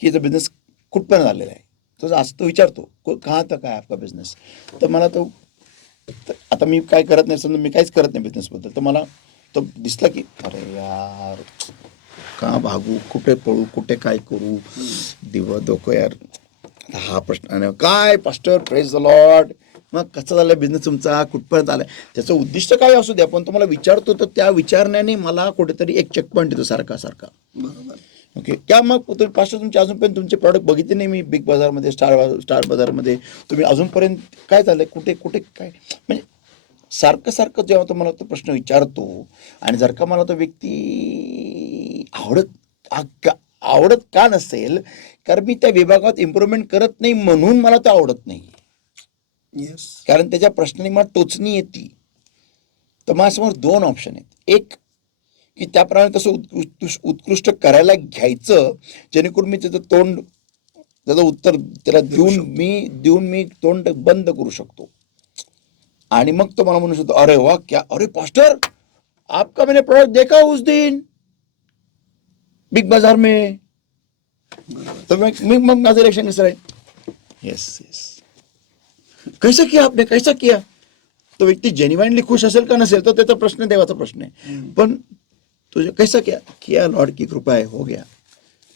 की याचा बिझनेस कुठपर्यंत आलेला आहे. तो असं तो विचारतो कहाँ तक आहे आपका बिझनेस. तर मला तो आता मी काय करत नाही, समजा मी काहीच करत नाही बिझनेसबद्दल, तर मला तो दिसला की अरे यार का भागू, कुठे पळू, कुठे काय करू, दिवं डोकं यार. हा प्रश्न, आणि काय पास्टर प्रेज द लॉर्ड, मग कसं झालं बिझनेस तुमचा, कुठपर्यंत आलाय, त्याचं उद्दिष्ट काय असू द्या, पण तुम्हाला विचारतो तर त्या विचारण्याने मला कुठेतरी एक चेक पॉईंट येतो सारखा सारखा. बरोबर. ओके, क्या मग तुम्ही पास्टर तुमचे अजूनपर्यंत तुमचे प्रॉडक्ट बघितले नाही मी बिग बाजारमध्ये, स्टार बाजारमध्ये, तुम्ही अजूनपर्यंत काय झालंय, कुठे कुठे काय, म्हणजे सारखं सारखं जेव्हा तो मला तो प्रश्न विचारतो, आणि जर का मला तो व्यक्ती आवडत का नसेल, कारण मी त्या विभागात इम्प्रूव्हमेंट करत नाही म्हणून मला तो आवडत नाही, येस. कारण त्याच्या प्रश्नाने मला टोचणी येते. तर माझ्यासमोर दोन ऑप्शन आहेत. एक की त्याप्रमाणे तसं उत्कृष्ट करायला घ्यायचं जेणेकरून मी त्याचं उत्तर त्याला देऊन मी तोंड बंद करू शकतो, आणि मग तो मला म्हणू शकतो अरे वा क्या, अरे पास्टर आपका मैंने प्रोडक्ट देखा उस दिन बिग बाजार में, तर मग माझं रिएक्शन कसं आहे, येस येस, कैसा किया आपने, कैसा किया. तो व्यक्ती जेन्युइनली खुश असेल का नसेल तर त्याचा प्रश्न, देवाचा प्रश्न आहे, पण तुझे कैसा किया लॉर्ड की कृपा है, हो गया,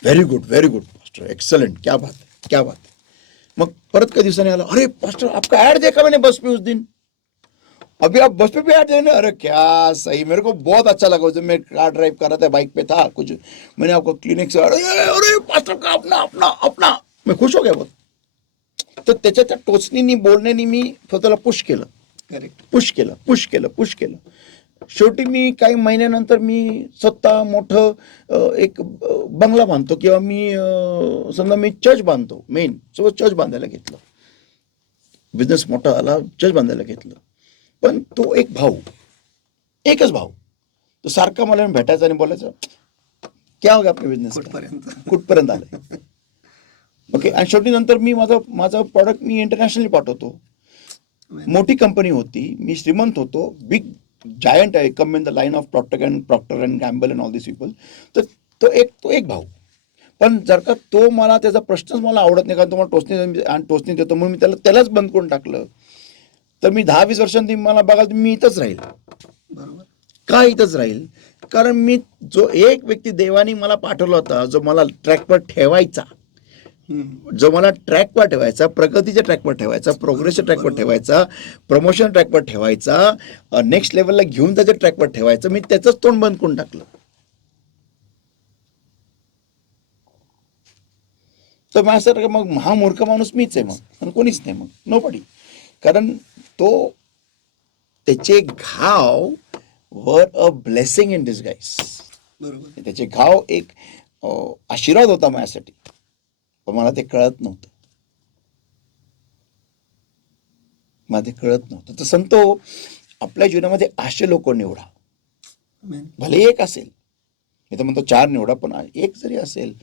व्हेरी गुड पास्टर, एक्सलेंट, क्या बात है, क्या बात है. मग परत काही दिवसांनी आला, अरे पास्टर आपका ऐड देखा मैंने बस पे उस दिन, अभी आप बस पे भी ऐड देने, अरे क्या सही, मेरे को बहुत अच्छा लगा. जब मैं कार ड्राइव कर रहा था, बाइक पे था कुछ, मैंने आपको क्लिनिक से, अरे पास्टर का अपना अपना अपना, मैं खुश हो गया बहुत. तर त्याच्या त्या टोचणीनी बोलण्यानी मी स्वतःला पुश केलं, करेक्ट, पुश केलं. शेवटी मी काही महिन्यानंतर मी स्वतः मोठं एक बंगला बांधतो, किंवा मी समजा मी चर्च बांधतो, मेन सोबत चर्च बांधायला घेतलं, बिझनेस मोठा झाला, चर्च बांधायला घेतलं. पण तो एकच भाऊ तो सारखा मला भेटायचा आणि बोलायचं क्या हो गया आपल्या बिझनेस, कुठपर्यंत आलं. ओके, आणि शेवटी नंतर मी माझं प्रॉडक्ट मी इंटरनॅशनली पाठवतो. मोठी कंपनी होती, मी श्रीमंत होतो, बिग जायंट आहे, come in the line of Procter and Gamble and all this people. तर तो एक भाऊ, पण जर का तो मला त्याचा प्रश्नच मला आवडत नाही, कारण तो मला टोचणी देतो म्हणून मी त्यालाच बंद करून टाकलं, तर मी 10-20 वर्षांनी मला बघाल मी इथंच राहील. बरोबर. का इथंच राहील, कारण मी जो एक व्यक्ती देवानी मला पाठवला होता, जो मला ट्रॅकवर ठेवायचा, प्रगतीच्या ट्रॅकवर ठेवायचा, प्रोग्रेसच्या ट्रॅकवर ठेवायचा, प्रमोशन ट्रॅकवर ठेवायचा, नेक्स्ट लेवलला घेऊन त्याच्या ट्रॅकवर ठेवायचं, मी त्याचंच तोंड बंद करून टाकलं. तर माझ्यासारखं मग महामूर्ख माणूस मीच आहे, मग कोणीच नाही, मग नोबडी. कारण त्याचे घाव वर अ ब्लेसिंग इन डिस्गाइज. बरोबर, त्याचे घाव एक आशीर्वाद होता माझ्यासाठी, पण मला ते कळत नव्हतं. तर सांगतो आपल्या जीवनामध्ये असे लोक निवडा, भले एक असेल, मी तर म्हणतो 4 निवडा, पण एक जरी असेल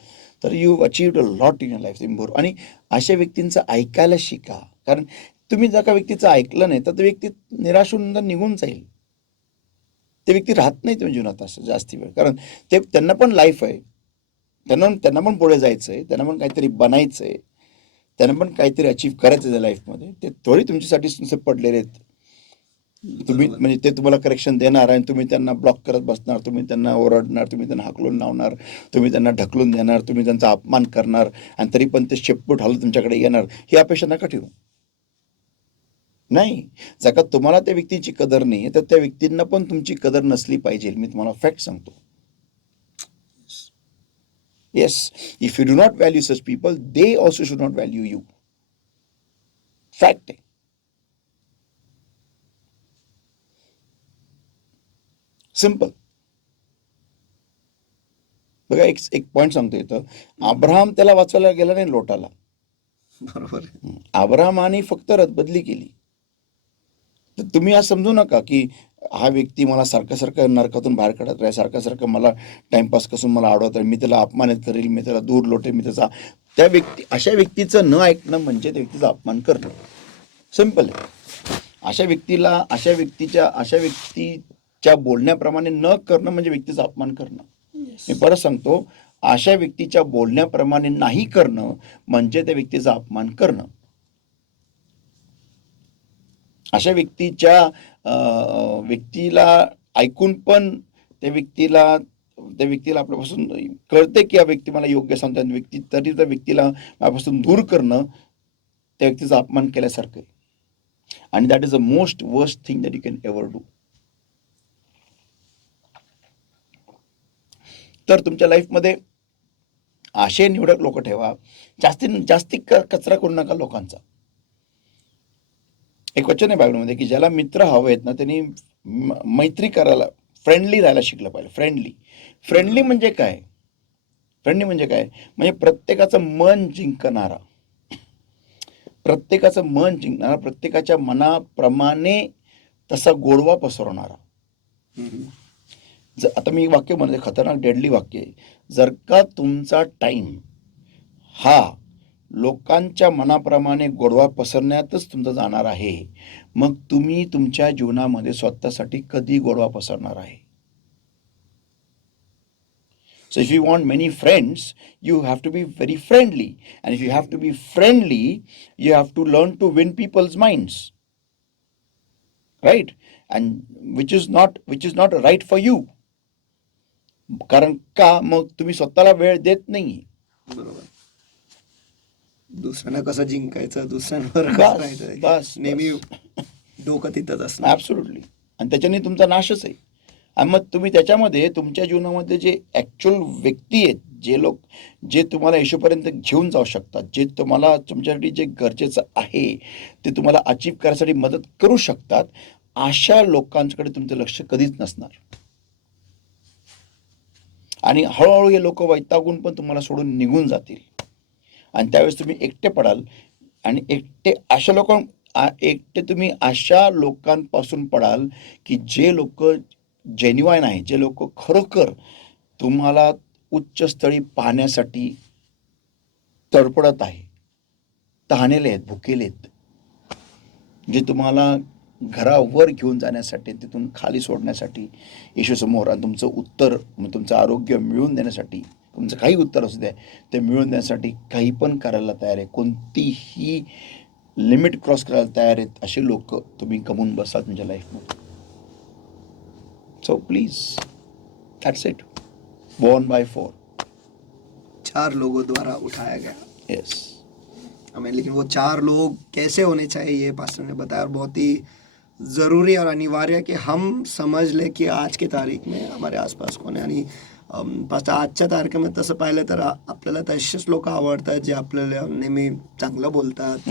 तर you achieved a lot in your life. आणि अशा व्यक्तींचं ऐकायला शिका, कारण तुम्ही जर का व्यक्तीचं ऐकलं नाही तर तो व्यक्ती निराश होऊन निघून जाईल. ते व्यक्ती राहत नाही तुम्ही जीवनात असं जास्ती वेळ, कारण त्यांना पण लाईफ आहे, त्यांना पण पुढे जायचंय, त्यांना पण काहीतरी बनायचंय, त्यांना पण काहीतरी अचीव्ह करायचं आहे लाईफमध्ये. ते थोडी तुमच्यासाठी नुसते पडलेले आहेत. तुम्ही म्हणजे ते तुम्हाला करेक्शन देणार आणि तुम्ही त्यांना ब्लॉक करत बसणार, तुम्ही त्यांना ओरडणार, तुम्ही त्यांना हाकलून लावणार, तुम्ही त्यांना ढकलून देणार, तुम्ही त्यांचा अपमान करणार, आणि तरी पण ते शेपूट हलत तुमच्याकडे येणार, ही अपेक्षा नका ठेवू. नाही, जर का तुम्हाला त्या व्यक्तीची कदर नाही तर त्या व्यक्तींना पण तुमची कदर नसली पाहिजे. मी तुम्हाला फॅक्ट सांगतो. Yes, if you do not value such people, they also should not value you. Fact आहे. सिंपल. बघा एक एक पॉईंट सांगतो इथं, अब्राहम त्याला वाचवायला गेला नाही लोटाला. बरोबर आहे. अब्राहमाने फक्त रदबदली केली. तर तुम्ही आज समजू नका की हा व्यक्ती मला सारखं सारखं नरकातून बाहेर काढत आहे, सारखं सारखं मला टाइमपास कसून मला अडवत आहे, मी त्याला अपमानित करेल, मी त्याला दूर लोटेल, मी त्याचा त्या व्यक्ती अशा व्यक्तीचं न ऐकणं म्हणजे त्या व्यक्तीचा अपमान करणं. सिंपल आहे. अशा व्यक्तीच्या बोलण्याप्रमाणे न करणं म्हणजे व्यक्तीचा अपमान करणं. मी परत सांगतो, अशा व्यक्तीच्या बोलण्याप्रमाणे नाही करणं म्हणजे त्या व्यक्तीचा अपमान करणं. अशा व्यक्तीला ऐकून पण त्या व्यक्तीला आपल्यापासून कळते की हा व्यक्ती मला योग्य सांगतो, व्यक्ती तरी त्या व्यक्तीला माझ्यापासून दूर करणं त्या व्यक्तीचा अपमान केल्यासारखं आहे. आणि that is the most worst thing that you can ever do. तर तुमच्या लाईफमध्ये असे निवडक लोक ठेवा, जास्ती कचरा करू नका लोकांचा. एक वचन आहे बायबलमध्ये की ज्याला मित्र हवे आहेत ना त्यांनी मैत्री करायला, फ्रेंडली राहायला शिकलं पाहिजे. फ्रेंडली म्हणजे काय? म्हणजे प्रत्येकाचं मन जिंकणारा, प्रत्येकाच्या मनाप्रमाणे तसा गोडवा पसरवणारा. आता मी वाक्य म्हणते, खतरनाक डेडली वाक्य आहे. जर का तुमचा टाइम हा लोकांच्या मनाप्रमाणे गोडवा पसरण्यातच तुमचा जाणार आहे, मग तुम्ही तुमच्या जीवनामध्ये स्वतःसाठी कधी गोडवा पसरणार आहे? So if you want many friends, you have to be very friendly. And if you have to be friendly, you have to learn to win people's minds. Right? And which is not right for you. कारण का मग तुम्ही स्वतःला वेळ देत नाही. बरोबर. दुसऱ्यांना कसं जिंकायचं, दुसऱ्यांवर कसं राहायचं, बस नेहमी डोकं तिथंच असणार. ऍब्सोल्युटली. आणि त्याच्याने तुमचा नाशच आहे. आणि मग तुम्ही त्याच्यामध्ये तुमच्या जीवनामध्ये जे ऍक्च्युअल व्यक्ती आहेत, जे तुम्हाला येशूपर्यंत घेऊन जाऊ शकतात, जे तुम्हाला तुमच्यासाठी जे गरजेचं आहे ते तुम्हाला अचीव करायसाठी मदत करू शकतात, अशा लोकांकडे तुमचं लक्ष कधीच नसणार. आणि हळूहळू हे लोक वैतागून पण तुम्हाला सोडून निघून जातील. आणि त्यावेळेस तुम्ही एकटे पडाल. आणि तुम्ही अशा लोकांपासून पडाल की जे लोक जेन्युइन आहे, जे लोक खरोखर तुम्हाला उच्च स्थळी पाहण्यासाठी तडपडत आहे, तहानेले आहेत, भुकेले आहेत, जे तुम्हाला घरावर घेऊन जाण्यासाठी, तिथून खाली सोडण्यासाठी येशूसमोर आणि तुमचं आरोग्य मिळवून देण्यासाठी, तुमचं काही उत्तर असू द्या ते मिळवून देण्यासाठी काही पण करायला तयार आहे, कोणतीही लिमिट क्रॉस करायला तयार आहेत, असे लोक तुम्ही गमून बसा तुमच्या लाईफमध्ये. So please, that's it. Born by 4. 4 लोगों द्वारा उठाया गया. यस. हमें, लेकिन वो 4 लोग कैसे होने चाहिए ये पास्टर ने बताया, और बहुत ही ज़रूरी और अनिवार्य है की हम समज ले की आज की तारीख में हमारे आसपास कोण आहे. आणि पास्टर आजच्या तारखेमध्ये तसं पाहिलं तर आपल्याला तसेच लोक आवडतात जे आपल्याला नेहमी चांगलं बोलतात.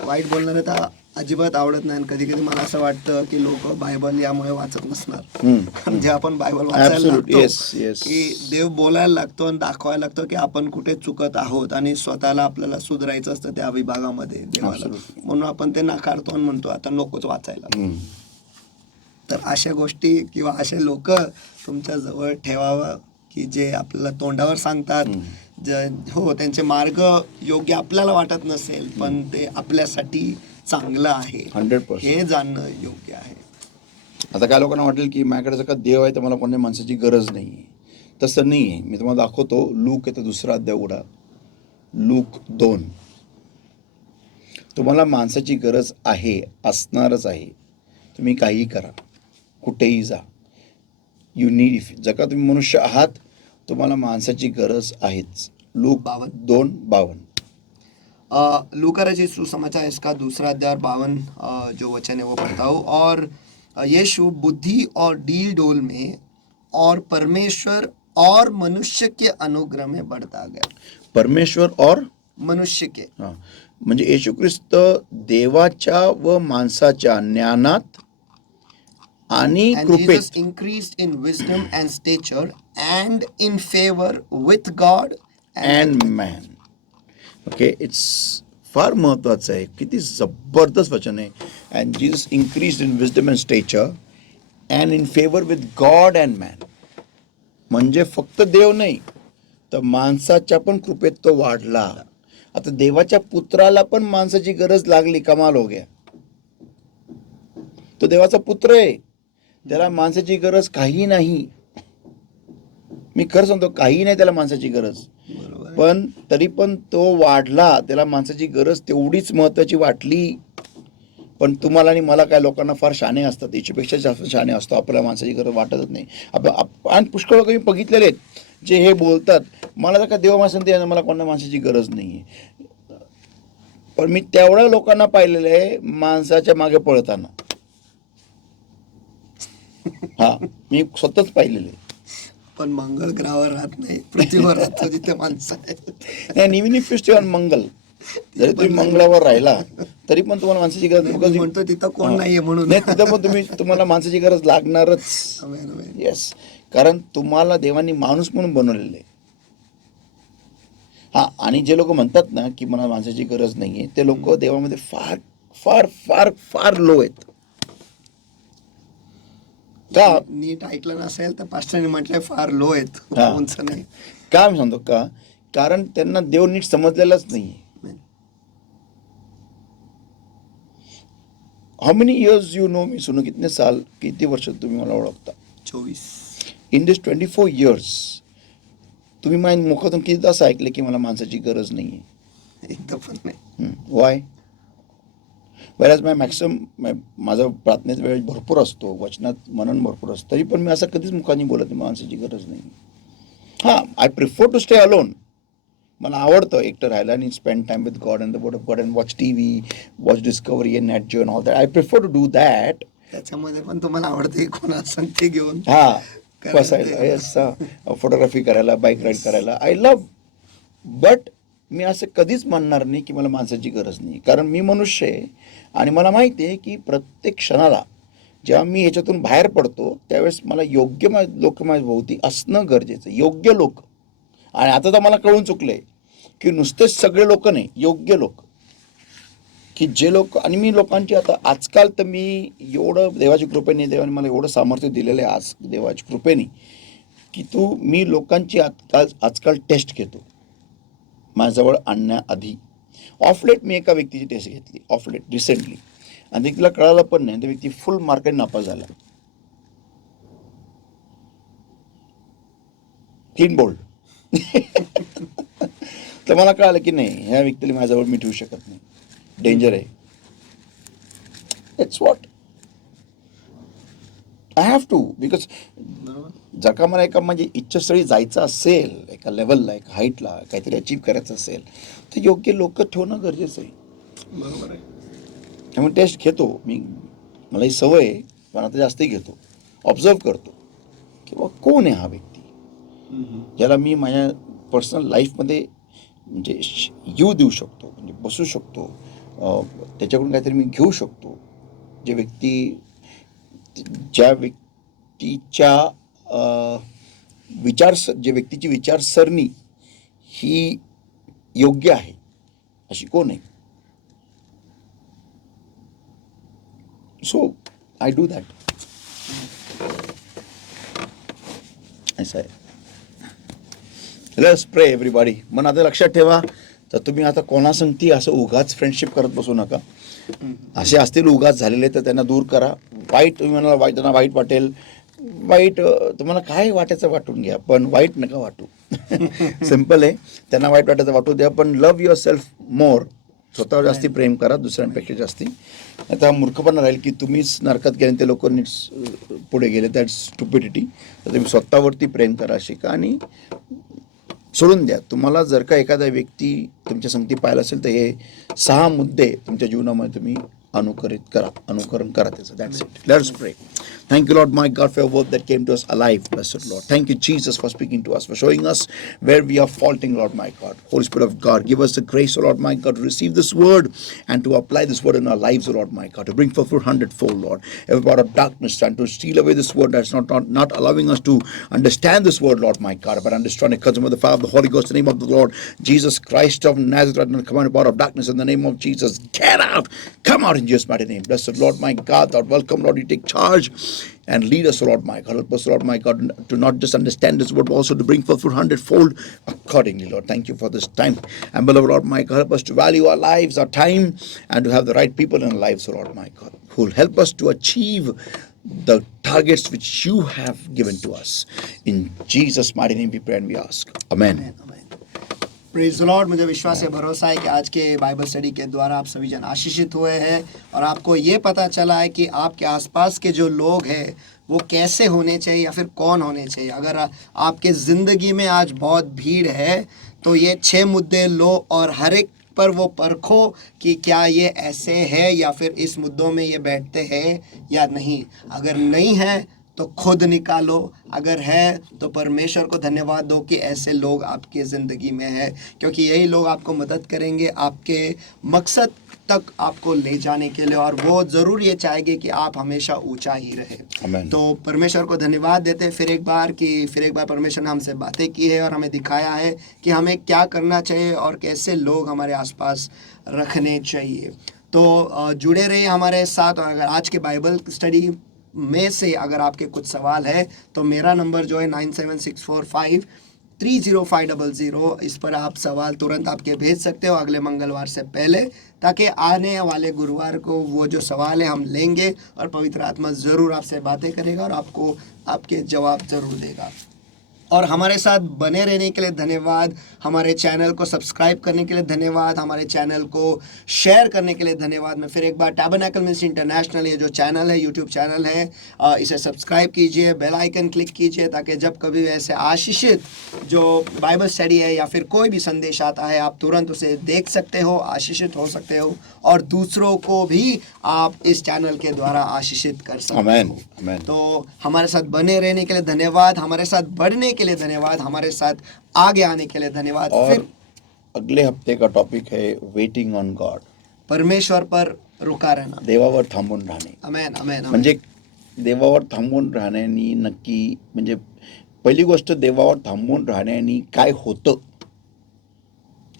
वाईट बोलणारे तर अजिबात आवडत नाही. कधी कधी मला असं वाटतं की लोक बायबल यामुळे वाचत नसणार. कारण जे आपण बायबल वाचायला लागतो की देव बोलायला लागतो आणि दाखवायला लागतो की आपण कुठे चुकत आहोत आणि स्वतःला आपल्याला सुधारायचं असतं त्या विभागामध्ये देवाला, म्हणून आपण ते नाकारतो आणि म्हणतो आता नकोच वाचायला. तर अशा गोष्टी किंवा असे लोक तुमच्या जवळ ठेवावं की जे आपल्याला तोंडावर सांगतात, हो त्यांचे मार्ग योग्य आपल्याला वाटत नसेल पण ते आपल्यासाठी चांगलं आहे 100% हे जाणणं योग्य आहे. आता काय लोकांना वाटेल की माझ्याकडे जर का देव आहे तर मला कोणत्या माणसाची गरज नाही आहे. तसं नाही आहे. मी तुम्हाला दाखवतो. लूक येतं 2रा अध्याय उघडा, लूक 2. तुम्हाला माणसाची गरज आहे, असणारच आहे. तुम्ही काहीही करा, कुठेही जा, यू नीड. जर का तुम्ही मनुष्य आहात तुम्हाला माणसाची गरज आहेच. लूक 2:52. लूका रचित सुसमाचार इसका 2रा अध्याय 52 जो वचन है वो पढ़ता हूँ. और यीशु बुद्धि और डील डोल में और परमेश्वर और मनुष्य के अनुग्रह में बढ़ता गया. परमेश्वर और मनुष्य के, म्हणजे येशू ख्रिस्त देवाच्या व माणसाच्या ज्ञानात आणि And कृपेत Jesus increased in wisdom and stature and in favor with God and and man. Okay, it's far महत्वाचं आहे. किती जबरदस्त वचन आहे. And Jesus increase in wisdom and stature and in favour with God and man. म्हणजे फक्त देव नाही तर माणसाच्या पण कृपेत तो वाढला. आता देवाच्या पुत्राला पण माणसाची गरज लागली. कमाल हो गया. तो देवाचा पुत्र आहे, त्याला माणसाची गरज काही नाही. मी खरं सांगतो, काही नाही त्याला माणसाची गरज. बरोबर. पण तरी पण तो वाढला. त्याला माणसाची गरज तेवढीच महत्वाची वाटली. पण तुम्हाला आणि मला काय लोकांना फार शहाणे असतात, याच्यापेक्षा जास्त शहाणे असतो. आपल्याला माणसाची गरज वाटतच नाही. आणि पुष्कळ लोक मी बघितलेले आहेत जे हे बोलतात, मला जर का देव मला सांगते मला कोणत्या माणसाची गरज नाही. पण मी तेवढ्या लोकांना पाहिलेलं आहे माणसाच्या मागे पळताना. हा, मी स्वतःच पाहिलेले. पण मंगळ ग्रहावर राहत नाही, पृथ्वीवर राहतो जिथे माणसं आहेत. Even if you stay on Mangal, जरी तुम्ही मंगळावर राहिला तरी पण तुम्हाला माणसाची गरज मी म्हणतो तिथं कोण नाहीये म्हणून. नाही, तिथं पण तुम्हाला माणसाची गरज लागणारच. Amen, amen. येस, कारण तुम्हाला देवानी माणूस म्हणून बनवलेलं आहे. हा, आणि जे लोक म्हणतात ना की मला माणसाची गरज नाहीये, ते लोक देवामध्ये फार फार फार फार लो आहेत. का? नीट ऐकलं नसेल तर पास्टरने म्हटलंय फार लो आहेत, हा. उंच नाही. का मी सांगतो का? कारण त्यांना देव नीट समजलेलाच नाहीये. How many years you know me? सुनो, कितने साल, किती वर्ष तुम्ही मला ओळखता? 24. इन दिस 24 years तुम्ही माझ्या मुखातून किती तास ऐकले की मला माणसाची गरज नाही आहे? एकदा पण नाही. वाय? बऱ्याच माझा प्रार्थनेत वेळ भरपूर असतो, वचनात मनन भरपूर असतं, तरी पण मी असं कधीच मुखाने बोलत नाही माणसाची गरज नाही. हां, I prefer to stay alone. मला आवडतं एकटं राहायला आणि spend time with God and the word of God and watch TV, watch Discovery and Nat Geo and all that. I prefer to do that. त्याच्यामध्ये पण तुम्हाला आवडते कोणा संगती घेऊन बसायला, येस, फोटोग्राफी करायला, बाईक राईड करायला, आय लव्ह. बट मी असं कधीच म्हणणार नाही की मला माणसाची गरज नाही. कारण मी मनुष्य आहे आणि मला माहिती आहे की प्रत्येक क्षणाला जेव्हा मी याच्यातून बाहेर पडतो त्यावेळेस मला योग्य लोक माझ्या भोवती असणं गरजेचं. योग्य लोक. आणि आता तर मला कळून चुकलंय की नुसतेच सगळे लोक नाही, योग्य लोक, की जे लोक. आणि मी लोकांची आता आजकाल तर मी एवढं देवाच्या कृपेने, देवाने मला एवढं सामर्थ्य दिलेलं आहे आज देवाच्या कृपेने, की मी लोकांची आजकाल टेस्ट घेतो माझ्याजवळ आणण्याआधी. ऑफलेट मी एका व्यक्तीची टेस्ट घेतली, ऑफलेट रिसेंटली, आणि तिला कळालं पण नाही, त्या व्यक्ती फुल मार्केट नापास झाला. Clean bowled. तर मला कळालं की नाही, ह्या व्यक्तीला माझ्याजवळ मी ठेवू शकत नाही, डेंजर आहे. It's what I have to. Because जर का मला एका म्हणजे इच्छास्थळी जायचं असेल, एका लेवलला, एका हाईटला काहीतरी अचीव करायचं असेल, तर योग्य लोक ठेवणं गरजेचं आहे. बरोबर आहे. त्यामुळे टेस्ट घेतो मी. मला ही सवय आहे, पण आता जास्तही घेतो. ऑब्झर्व करतो की बा कोण आहे हा व्यक्ती ज्याला मी माझ्या पर्सनल लाईफमध्ये म्हणजे येऊ देऊ शकतो, म्हणजे बसू शकतो, त्याच्याकडून काहीतरी मी घेऊ शकतो. ज्या व्यक्तीच्या जे व्यक्तीची विचारसरणी ही योग्य आहे अशी कोण आहे. So I do that. असं आहे. लेट्स प्रे एव्हरीबॉडी. मन आता लक्षात ठेवा, तर तुम्ही आता कोणासंगती असं उगाच फ्रेंडशिप करत बसू नका. असे असतील उगाच झालेले तर त्यांना दूर करा. वाईट तुम्ही म्हणाला, त्यांना वाईट वाटेल, वाईट तुम्हाला काय वाटायचं वाटून घ्या, पण वाईट नका वाटू. सिम्पल आहे. त्यांना वाईट वाटायचं वाटू द्या, पण लव्ह युअर सेल्फ मोर. स्वतःवर जास्ती प्रेम करा, दुसऱ्यांपेक्षा जास्ती. आता मूर्खपणा राहील की तुम्हीच नरकात गेले ते लोक पुढे गेले, दॅट स्टुपिडिटी. तर तुम्ही स्वतःवरती प्रेम करा, शिका आणि सोडून द्या. तुम्हाला जर का एखादा व्यक्ती तुमच्या संगती पाहिला असेल तर हे 6 मुद्दे तुमच्या जीवनामध्ये तुम्ही अनुकरण करा त्याचं. That's it. Let us pray. Thank you, Lord, my God, for your word that came to us alive, blessed Lord. Thank you, Jesus, for speaking to us, for showing us where we are faulting, Lord, my God. Holy Spirit of God, give us the grace, O Lord, my God, to receive this word and to apply this word in our lives, O Lord, my God, to bring forth fruit hundredfold, Lord. Every part of darkness and to steal away this word that's not allowing us to understand this word, Lord, my God, but understand it because of the Father, the Holy Ghost, in the name of the Lord Jesus Christ of Nazareth, and the command part of darkness in the name of Jesus. Get out! Come out in Jesus' mighty name. Blessed Lord, my God, Lord, welcome, Lord, you take charge and lead us, Lord, my God. Help us, Lord, my God, to not just understand this word, but also to bring forth fruit hundredfold accordingly, Lord. Thank you for this time. And beloved, Lord, my God, help us to value our lives, our time, and to have the right people in our lives, Lord, my God, who will help us to achieve the targets which you have given to us. In Jesus' mighty name we pray and we ask. Amen. Praise the Lord. मुझे विश्वास है, भरोसा है कि आज के Bible study के द्वारा आप सभी जन आशीषित हुए हैं और आपको ये पता चला है कि आपके आसपास के जो लोग हैं वो कैसे होने चाहिए या फिर कौन होने चाहिए। अगर आपके ज़िंदगी में आज बहुत भीड़ है तो ये 6 मुद्दे लो और हर एक पर वो परखो कि क्या ये ऐसे है या फिर इस मुद्दों में ये बैठते हैं या नहीं। अगर नहीं है तो खुद निकालो, अगर है तो परमेश्वर को धन्यवाद दो कि ऐसे लोग आपकी ज़िंदगी में हैं, क्योंकि यही लोग आपको मदद करेंगे आपके मकसद तक आपको ले जाने के लिए, और वो ज़रूर ये चाहेंगे कि आप हमेशा ऊंचा ही रहे। तो परमेश्वर को धन्यवाद देते हैं फिर एक बार परमेश्वर ने हमसे बातें की है और हमें दिखाया है कि हमें क्या करना चाहिए और कैसे लोग हमारे आसपास रखने चाहिए। तो जुड़े रहिए हमारे साथ। और अगर आज के बाइबल स्टडी में से अगर आपके कुछ सवाल है तो मेरा नंबर जो है 9764530500, इस पर आप सवाल तुरंत आपके भेज सकते हो अगले मंगलवार से पहले, ताकि आने वाले गुरुवार को वो जो सवाल है हम लेंगे और पवित्र आत्मा ज़रूर आपसे बातें करेगा और आपको आपके जवाब ज़रूर देगा। और हमारे साथ बने रहने के लिए धन्यवाद, हमारे चैनल को सब्सक्राइब करने के लिए धन्यवाद, हमारे चैनल को शेयर करने के लिए धन्यवाद। मैं फिर एक बार टैबरनैकल मिनिस्ट्री इंटरनेशनल ये जो चैनल है, यूट्यूब चैनल है, इसे सब्सक्राइब कीजिए, बेल आइकन क्लिक कीजिए, ताकि जब कभी ऐसे आशीषित जो बाइबल स्टडी है या फिर कोई भी संदेश आता है आप तुरंत उसे देख सकते हो, आशीषित हो सकते हो और दूसरों को भी आप इस चैनल के द्वारा आशीषित कर सकते हो। आमीन। तो हमारे साथ बने रहने के लिए धन्यवाद, हमारे साथ बढ़ने के लिए धन्यवाद, हमारे साथ आगे आने के लिए धन्यवाद। और फिर अगले हफ्ते का टॉपिक है वेटिंग ऑन गॉड, परमेश्वर पर रुका रहना, देवावर थांबून राहणे। आमेन आमेन। म्हणजे देवावर थांबून राहण्यानी नक्की, म्हणजे पहिली गोष्ट देवावर थांबून राहण्यानी काय होतं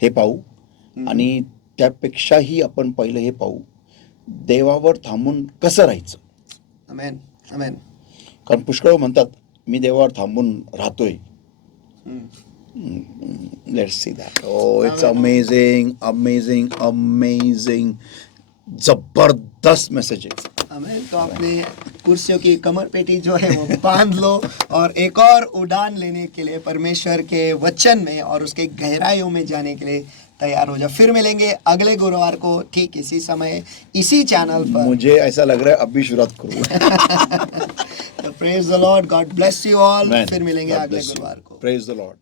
हे पाहू, आणि त्यापेक्षाही आपण पहिलं हे पाहू देवावर थांबून कसं राहायचं। आमेन आमेन। कारण पुष्कळ म्हणतात मी देवावर थांबून राहतोय। Let's see that. Oh it's amazing amazing amazing, जबरदस्त मैसेज है। आमेन। तो अपने कुर्सियों की कमर पेटी जो है वो बांध लो और एक और उड़ान लेने के लिए परमेश्वर के वचन में और उसके गहराइयों में जाने के लिए तैयार हो जाओ। फिर मिलेंगे अगले गुरुवार को ठीक इसी समय इसी चैनल पर। मुझे ऐसा लग रहा है अभी शुरुआत करूँ। Praise the Lord, God bless you all. फिर मिलेंगे अगले गुरुवार को। Praise the Lord.